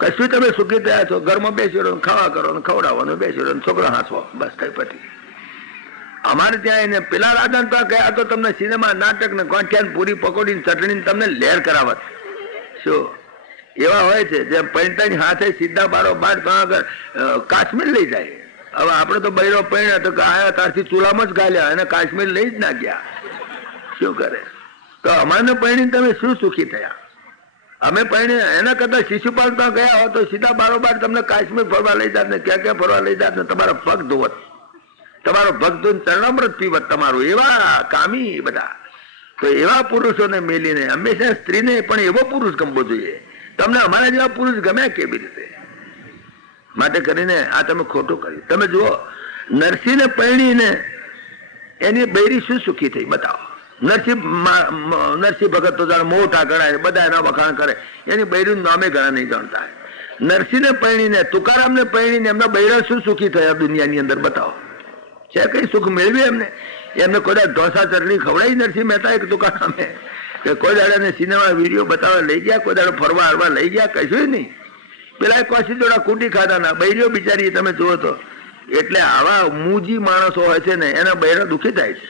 કશું તમે સુખી થયા છો, ઘરમાં બેસી રહો, ખાવા કરો, ખવડાવવાનું બેસી રહો, છોકરો હાંસવો, બસ કઈ પતી. અમારે ત્યાં એને પેલા રાજા તો ગયા તો તમને સિનેમા નાટક ને કોઠિયા પૂરી પકોડી ચટણી તમને લહેર કરાવત. શું એવા હોય છે જે પૈંતાની હાથે સીધા બારોબાર આગળ કાશ્મીર લઈ જાય. હવે આપડે તો બૈરો પૈણ્યા તો આયા ત્યારથી ચૂલામાં જ ગાલ્યા અને કાશ્મીર લઈ જ ના ગયા. શું કરે? તો અમારને પૈણી તમે શું સુખી થયા? અમે પૈણી એના કરતા શિશુપાલ ત્યાં ગયા હો તો સીધા બારોબાર તમને કાશ્મીર ફરવા લઈ જાત ને ક્યાં ફરવા લઈ જાત ને તમારા પગ ધોવત, તમારો ભક્તો ચરણામૃત પીવત તમારું. એવા કામી બધા. તો એવા પુરુષોને મેલીને હંમેશા સ્ત્રીને પણ એવો પુરુષ ગમવો જોઈએ. તમને અમારા જેવા પુરુષ ગમે કેવી રીતે? માટે કરીને આ તમે ખોટું કર્યું. તમે જુઓ નરસિંહને પૈણીને એની બૈરી શું સુખી થઈ બતાવો. નરસિંહ ભગત તો જાણે મોટા ગણાય, બધા એના વખાણ કરે, એની બૈરીનું નામે ઘણા નહીં જાણતા. નરસિંહને પૈણીને તુકારામને પૈણીને એમના બૈરા શું સુખી થયા દુનિયાની અંદર બતાવો. છે કઈ સુખ મેળવ્યું એમને કોઈ ઢોસા ચટણી ખવડાવી નરસિંહ મહેતા એક તુકારામે કે કોઈ દાડાને સિનેમા વિડીયો બતાવવા લઈ ગયા, કોઈ દાડો ફરવા હરવા લઈ ગયા, કશું નહીં. પેલા કોશી જોડા કુટી ખાતા ના બૈરીઓ બિચારી તમે જુઓ તો. એટલે આવા મૂજી માણસો હોય છે ને એના બૈરા દુઃખી થાય છે.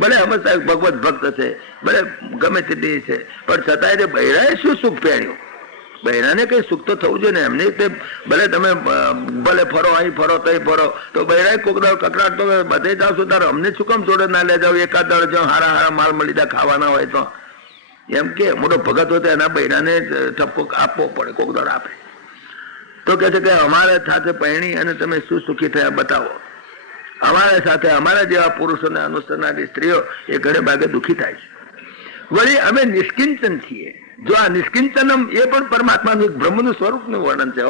ભલે હંમેશા ભગવત ભક્ત છે, ભલે ગમે તેટલી છે, પણ છતાંય બૈરાએ શું સુખ પહેણ્યું? બૈરાને કઈ સુખ તો થવું જોઈએ ને. એમને ભલે તમે ભલે ફરો અહીં ફરો તઈ ફરો, તો બૈરાએ કોક દાડો કકડાટ તો બધે જાવશો તારે અમને શું કામ જોડે ના લે જાવ? એકાદ દાડો જો હારા માલ મળી જાય ખાવાના હોય તો એમ કે મોટો ભગત હોય તો એના બૈરાને ઠપકો આપવો પડે, કોક દાડો આપે. તો કે છે કે અમારા સાથે પૈણી અને તમે શું સુખી થયા બતાવો. અમારા સાથે અમારા જેવા પુરુષોને અનુસરનારી સ્ત્રીઓ એ ઘણે ભાગે દુઃખી થાય છે. વળી અમે નિષ્કિંચન છીએ. જો આ નિષ્કિંચનમ એ પણ પરમાત્માનું બ્રહ્મનું સ્વરૂપનું વર્ણન છે.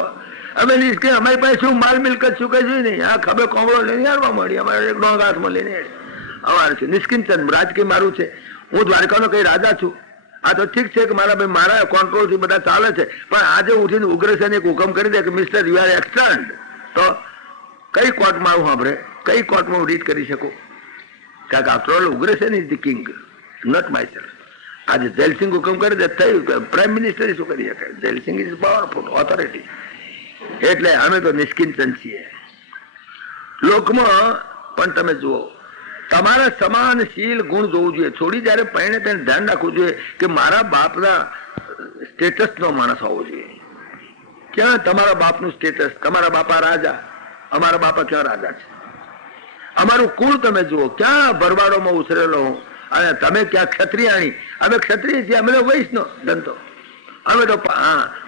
અમે નિષ્કિંચ અમારી પાસે શું માલ મિલકત શું કઈ જોઈ નહીં. આ ખભે કોમળો લઈને આવવા મળી, અમારે એક ડોંગ હાથમાં લઈને અમારે છે નિષ્કિંચન. રાજકીય મારું છે, હું દ્વારકાનો કઈ રાજા છું. આ તો ઠીક છે કે મારા કોન્ટ્રોલ થી બધા ચાલે છે, પણ આજે ઉઠીને ઉગ્રસેન એક હુકમ કરી દે કે મિસ્ટર યુ આર એક્સટર્ન્ડ, તો કઈ કોર્ટમાં આવું સાંભળે? કઈ કોર્ટમાં હું રીડ કરી શકું? કારણ કે after all Ugrasen is the king, not myself. આજે જયસિંહ હુકમ કરી દે થયું, પ્રાઇમ મિનિસ્ટર શું કરી શકે? Jaysinh is powerful authority. એટલે અમે તો નિષ્કિંચન છીએ. લોકમાં પણ તમે જુઓ તમારા સમાન શીલ ગુણ જોવું જોઈએ. છોડી જયારે પહેણે તેને ધ્યાન રાખવું જોઈએ કે મારા બાપના સ્ટેટસ નો માણસ હોવો જોઈએ. ક્યાં તમારા બાપનું સ્ટેટસ? તમારા બાપા રાજા, અમારા બાપા ક્યાં રાજા છે? અમારું કુળ તમે જુઓ, ક્યાં ભરવાડોમાં ઉછરેલો હું, અને તમે ક્યાં ક્ષત્રિયાણી. અમે ક્ષત્રિય છીએ, અમે તો વૈષ્ણવ ધંધો, અમે તો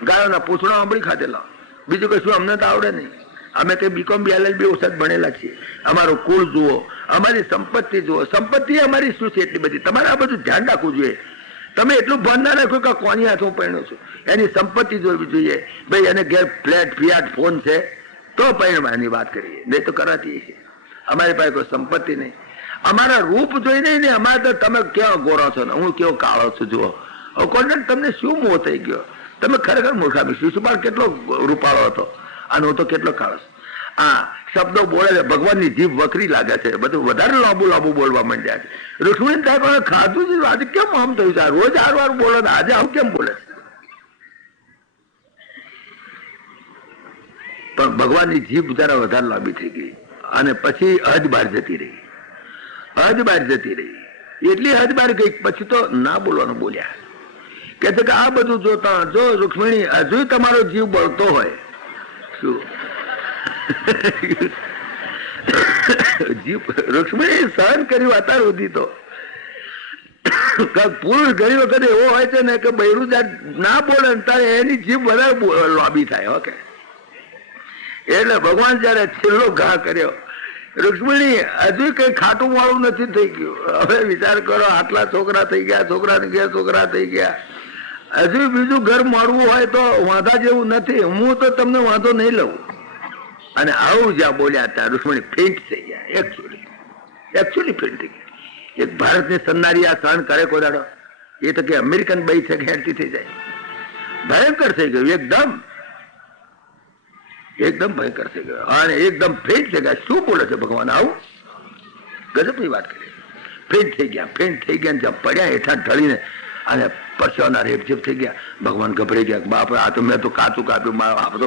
ગાયોના પૂછડા આંબળી ખાધેલા, બીજું કશું અમને તો આવડે નહીં. અમે તે બીકોમ LLB ઓછા ભણેલા છીએ. અમારું કુળ જુઓ, અમારી સંપત્તિ જુઓ. સંપત્તિ અમારી શું છે એટલી બધી? તમારે આ બધું ધ્યાન રાખવું જોઈએ. તમે એટલું ભાન ના રાખો કે કોની હાથ હું પહેણું છું, એની સંપત્તિ જોવી જોઈએ. ભાઈ એને ઘેર ફ્લેટ ફિયાટ ફોન છે તો પહેણવાની વાત કરીએ, નહીં તો કરાતી છે. અમારી પાસે કોઈ સંપત્તિ નહીં. અમારા રૂપ જોઈને ને અમારે તો તમે કેવો ગોરો છો ને હું કેવો કાળો છું જુઓ. કોને તમને શું મોહ થઈ ગયો? તમે ખરેખર મૂર્ખામી. શિશુપાલ કેટલો રૂપાળો હતો અને હું તો કેટલો કાળો છું. શબ્દો બોલે છે, ભગવાનની જીભ વકરી લાગે છે, બધું વધારે લાંબુ લાંબુ બોલવા માંડ્યા છે. રૂક્ષ્મણી સાહેબ ખાધું છે આજે કેમ આમ થયું છે? રોજ હાર વાર બોલે ને આજે આવું કેમ બોલે છે? પણ ભગવાનની જીભ જરા વધારે લાંબી થઈ ગઈ અને પછી હદ બહાર જતી રહી. હદ બહાર જતી રહી એટલી હદ બહાર ગઈ પછી તો ના બોલવાનું બોલ્યા. કે છે કે આ બધું જોતા જો રૂક્ષ્મણી હજુ તમારો જીવ બળતો હોય, શું રૂક્ષ્મણી સહન કર્યું અત્યાર સુધી તો. પુરુષ ઘણી વખત એવો હોય છે ને કે બૈરું ના બોલે ત્યારે એની જીભ વધારે લોબી થાય. ઓકે, એટલે ભગવાન જયારે છેલ્લો ઘા કર્યો, રૂક્ષ્મણી હજુ કઈ ખાટું વાળું નથી થઈ ગયું. હવે વિચાર કરો, આટલા છોકરા થઈ ગયા, છોકરાને ઘેર છોકરા થઈ ગયા, હજુ બીજું ઘર મળવું હોય તો વાંધા જેવું નથી. હું તો તમને વાંધો નહીં લઉં. અને આવું જ્યાં બોલ્યા ત્યાં રૂક્ષ્મણી ફેન્ટ થઈ ગયા. એકચ્યુઅલી ફેન્ટ થઈ ગયા. એક ભારતની સન્નારી આ સહન કરે કોઈ દાડો? એ તો કે અમેરિકન બઈ છે કે હેરતી થઈ જાય. ભયંકર થઈ ગયું, એકદમ ભયંકર થઈ ગયો અને એકદમ ફેન્ટ થઈ ગયા. શું બોલે છે ભગવાન? આવું ગજબની વાત કરી. ફેન્ટ થઈ ગયા જ્યાં પડ્યા હેઠા ઢળીને અને પરસેવાના રેપઝેપ થઈ ગયા. ભગવાન ગભરાઈ ગયા. બાપ, આ તો મેં તો કાચું કાપ્યું,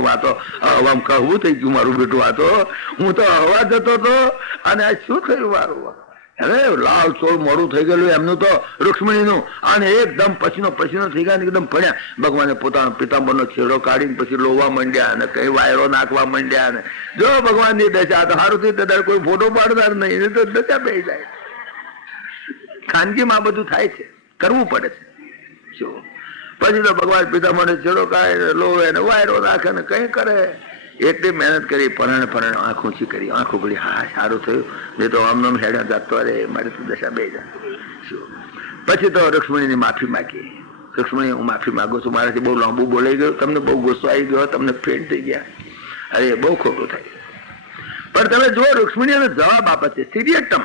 વાતો હવામાં કહવું થઈ ગયું મારું બેટું. આ તો હું તો હવા જતો હતો અને આ શું થયું મારું? હવે લાલ ચોળ મોડું થઈ ગયેલું એમનું તો રૂક્ષ્મણીનું, અને એકદમ પસીનો થઈ ગયા, એકદમ પડ્યા. ભગવાને પોતાનો પિતાંબરનો છેડો કાઢીને પછી લોવા માંડ્યા અને કઈ વાયરો નાખવા માંડ્યા. અને જો ભગવાનની દશા તો સારું થઈ, કોઈ ફોટો પાડનાર નહીં, તો દશા બે જાય. ખાનગીમાં બધું થાય છે, કરવું પડે છે. પછી તો ભગવાન પિતાંબરનો છેડો કાઢે, લોવે ને વાયરો નાખે ને કઈ કરે. એટલી મહેનત કરી, પરાણે આંખ ઊંચી કરી, આંખ ઉગડી. હા, સારું થયું, નહીં તો આમ હેડા જતો અરે મારી તો દશા બે જાય. પછી તો રૂક્ષ્મણીની માફી માંગી. રૂક્ષ્મણી, હું માફી માંગુ છું, મારાથી બહુ લાંબુ બોલાઈ ગયું, તમને બહુ ગુસ્સો આવી ગયો, તમને ફેન્ટ થઈ ગયા, અરે બહુ ખોટું થાય. પણ તમે જુઓ રૂક્ષ્મણીનો જવાબ આપે છે સિરિયટમ.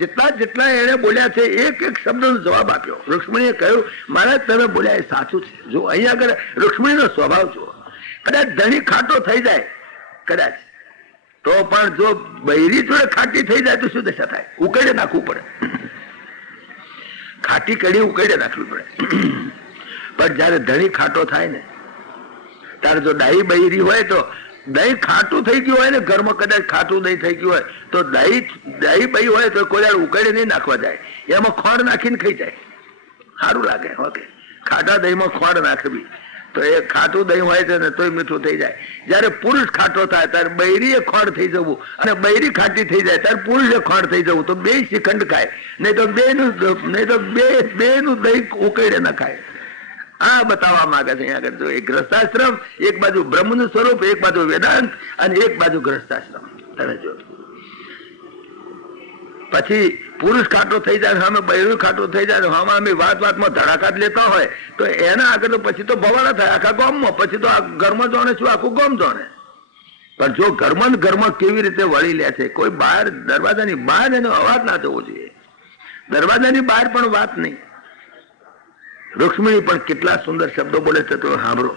જેટલા એને બોલ્યા છે એક શબ્દનો જવાબ આપ્યો. રૂક્ષ્મણીએ કહ્યું, મહારાજ તમે બોલ્યા એ સાચું છે. જો અહીંયા આગળ રૂક્ષ્મણીનો સ્વભાવ જુઓ. કદાચ ધણી ખાટો થઈ જાય કદાચ, તો પણ જો બૈરી જોડે ખાટી થઈ જાય તો શું દશા થાય? ઉકેડે નાખવું પડે. ખાટી કડી ઉકેડે નાખવી પડે. પણ જયારે ધણી ખાટો થાય ને ત્યારે જો ડાઈ બૈરી હોય તો દહીં ખાટું થઈ ગયું હોય ને, ઘરમાં કદાચ ખાટું દહીં થઈ ગયું હોય તો દહીં બહી હોય તો કોઈ ઉકેડે નહીં નાખવા જાય, એમાં ખોડ નાખીને ખાઈ જાય. સારું લાગે. ઓકે, ખાટા દહીંમાં ખોડ નાખવી તો એ ખાટું દહીં હોય છે ને તોય મીઠું થઈ જાય. જયારે પુરુષ ખાટો થાય ત્યારે બૈરીએ ખોડ થઈ જવું, અને બૈરી ખાટી થઈ જાય ત્યારે પુરુષે ખોડ થઈ જવું, તો બે શ્રીખંડ ખાય, નહીં તો બેનું દહીં ઉકેડે ન ખાય. આ બતાવવા માંગે છે અહીંયા આગળ. એક ગ્રસ્તાશ્રમ, એક બાજુ બ્રહ્મનું સ્વરૂપ, એક બાજુ વેદાંત અને એક બાજુ ગ્રસ્તાશ્રમ. તમે જો પછી પુરુષ ખાટો થઈ જાય, સામે બૈરું ખાટો થઈ જાય, સામે અમે વાતમાં ધડાકા જ લેતા હોય તો એના આગળ તો પછી તો ભવાડા થાય આખા ગામમાં. પછી તો આ ઘરમાં જાણે શું આખું ગામ જાણે. પણ જો ઘરમાં કેવી રીતે વળી લે છે, કોઈ બહાર દરવાજાની બહાર એનો અવાજ ના જવો જોઈએ. દરવાજાની બહાર પણ વાત નહીં. રૂક્ષ્મણી પણ કેટલા સુંદર શબ્દો બોલે છે તો સાંભળો.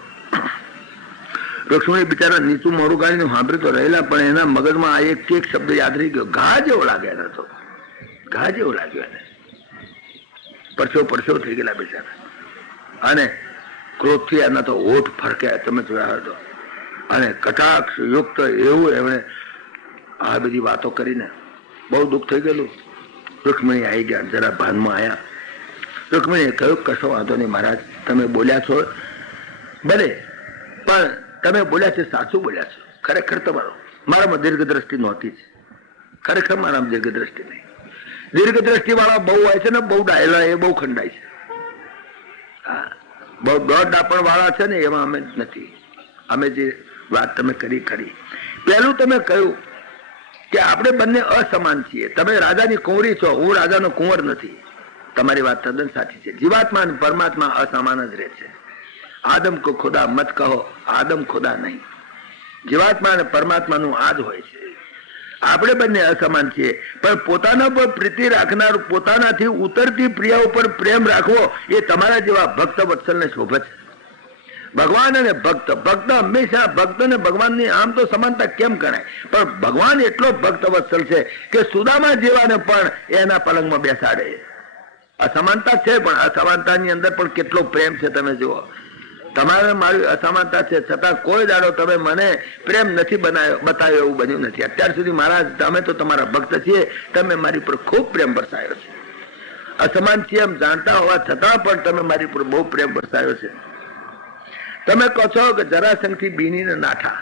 રૂક્ષ્મણી બિચારા નીચું મોડું ગાળીને સાંભળી તો રહેલા, પણ એના મગજમાં આ એક શબ્દ યાદ રહી ગયો. ઘા જેવો લાગે એને તો, ઘા જેવો લાગ્યો એને. પરસો થઈ ગયેલા બિચારા, અને ક્રોધથી એના તો હોઠ ફરક્યા, તમે જોયા હતો. અને કટાક્ષ યુક્ત એવું એમણે આ બધી વાતો કરીને બહુ દુઃખ થઈ ગયેલું. રૂક્ષ્મણી આવી ગયા, જરા ભાનમાં આવ્યા. રૂક્ષ્મણીએ કહ્યું, કશો વાંધો નહીં મહારાજ, તમે બોલ્યા છો ભલે, પણ તમે બોલ્યા છે સાચું બોલ્યા છો. ખરેખર તમારો મારામાં દીર્ઘ દ્રષ્ટિ નહોતી જ. ખરેખર મારામાં દીર્ઘ દ્રષ્ટિ નહીં. દીર્ઘ દ્રષ્ટિ વાળા બહુ હોય છે ને, બહુ ડાયલા, એ બહુ ખંડાય છે. હા, બહુ દોઢ ડાપણ વાળા છે ને, એમાં અમે નથી. અમે જે વાત તમે કરી ખરી. પહેલું તમે કહ્યું કે આપણે બંને અસમાન છીએ. તમે રાજાની કુંવરી છો, હું રાજાનો કુંવર નથી. તમારી વાત તદ્દન સાચી છે. જીવાત્મા અને પરમાત્મા અસમાન જ રહે છે. આદમ કો ખુદા મત કહો, આદમ ખુદા નહીં. જીવાત્મા અને પરમાત્માનું આ જ હોય છે. આપણે બંને અસમાન છીએ, પણ પોતાના પર પ્રીતિ રાખનાર, પોતાનાથી ઉતરતી પ્રિય ઉપર પ્રેમ રાખવો એ તમારા જેવા ભક્ત વત્સલને શોભે છે. ભગવાન અને ભક્ત, ભક્ત હંમેશા ભક્ત અને ભગવાનની આમ તો સમાનતા કેમ ગણાય, પણ ભગવાન એટલો ભક્ત વત્સલ છે કે સુદામા જેવાને પણ એના પલંગમાં બેસાડે. અસમાનતા છે, પણ અસમાનતાની અંદર પણ કેટલો પ્રેમ છે તમે જુઓ. તમારે મારી અસમાનતા છે, છતાં કોઈ દાડો તમે મને પ્રેમ નથી બતાવ્યો એવું બન્યું નથી અત્યાર સુધી. મહારાજ, તમે તો તમારા ભક્ત છીએ, તમે મારી પર ખૂબ પ્રેમ વરસાયો છે. અસમાન છીએ એમ જાણતા હોવા છતાં પણ તમે મારી પર બહુ પ્રેમ વરસાયો છે. તમે કહો છો કે જરાસંઘથી બીનીને નાઠા,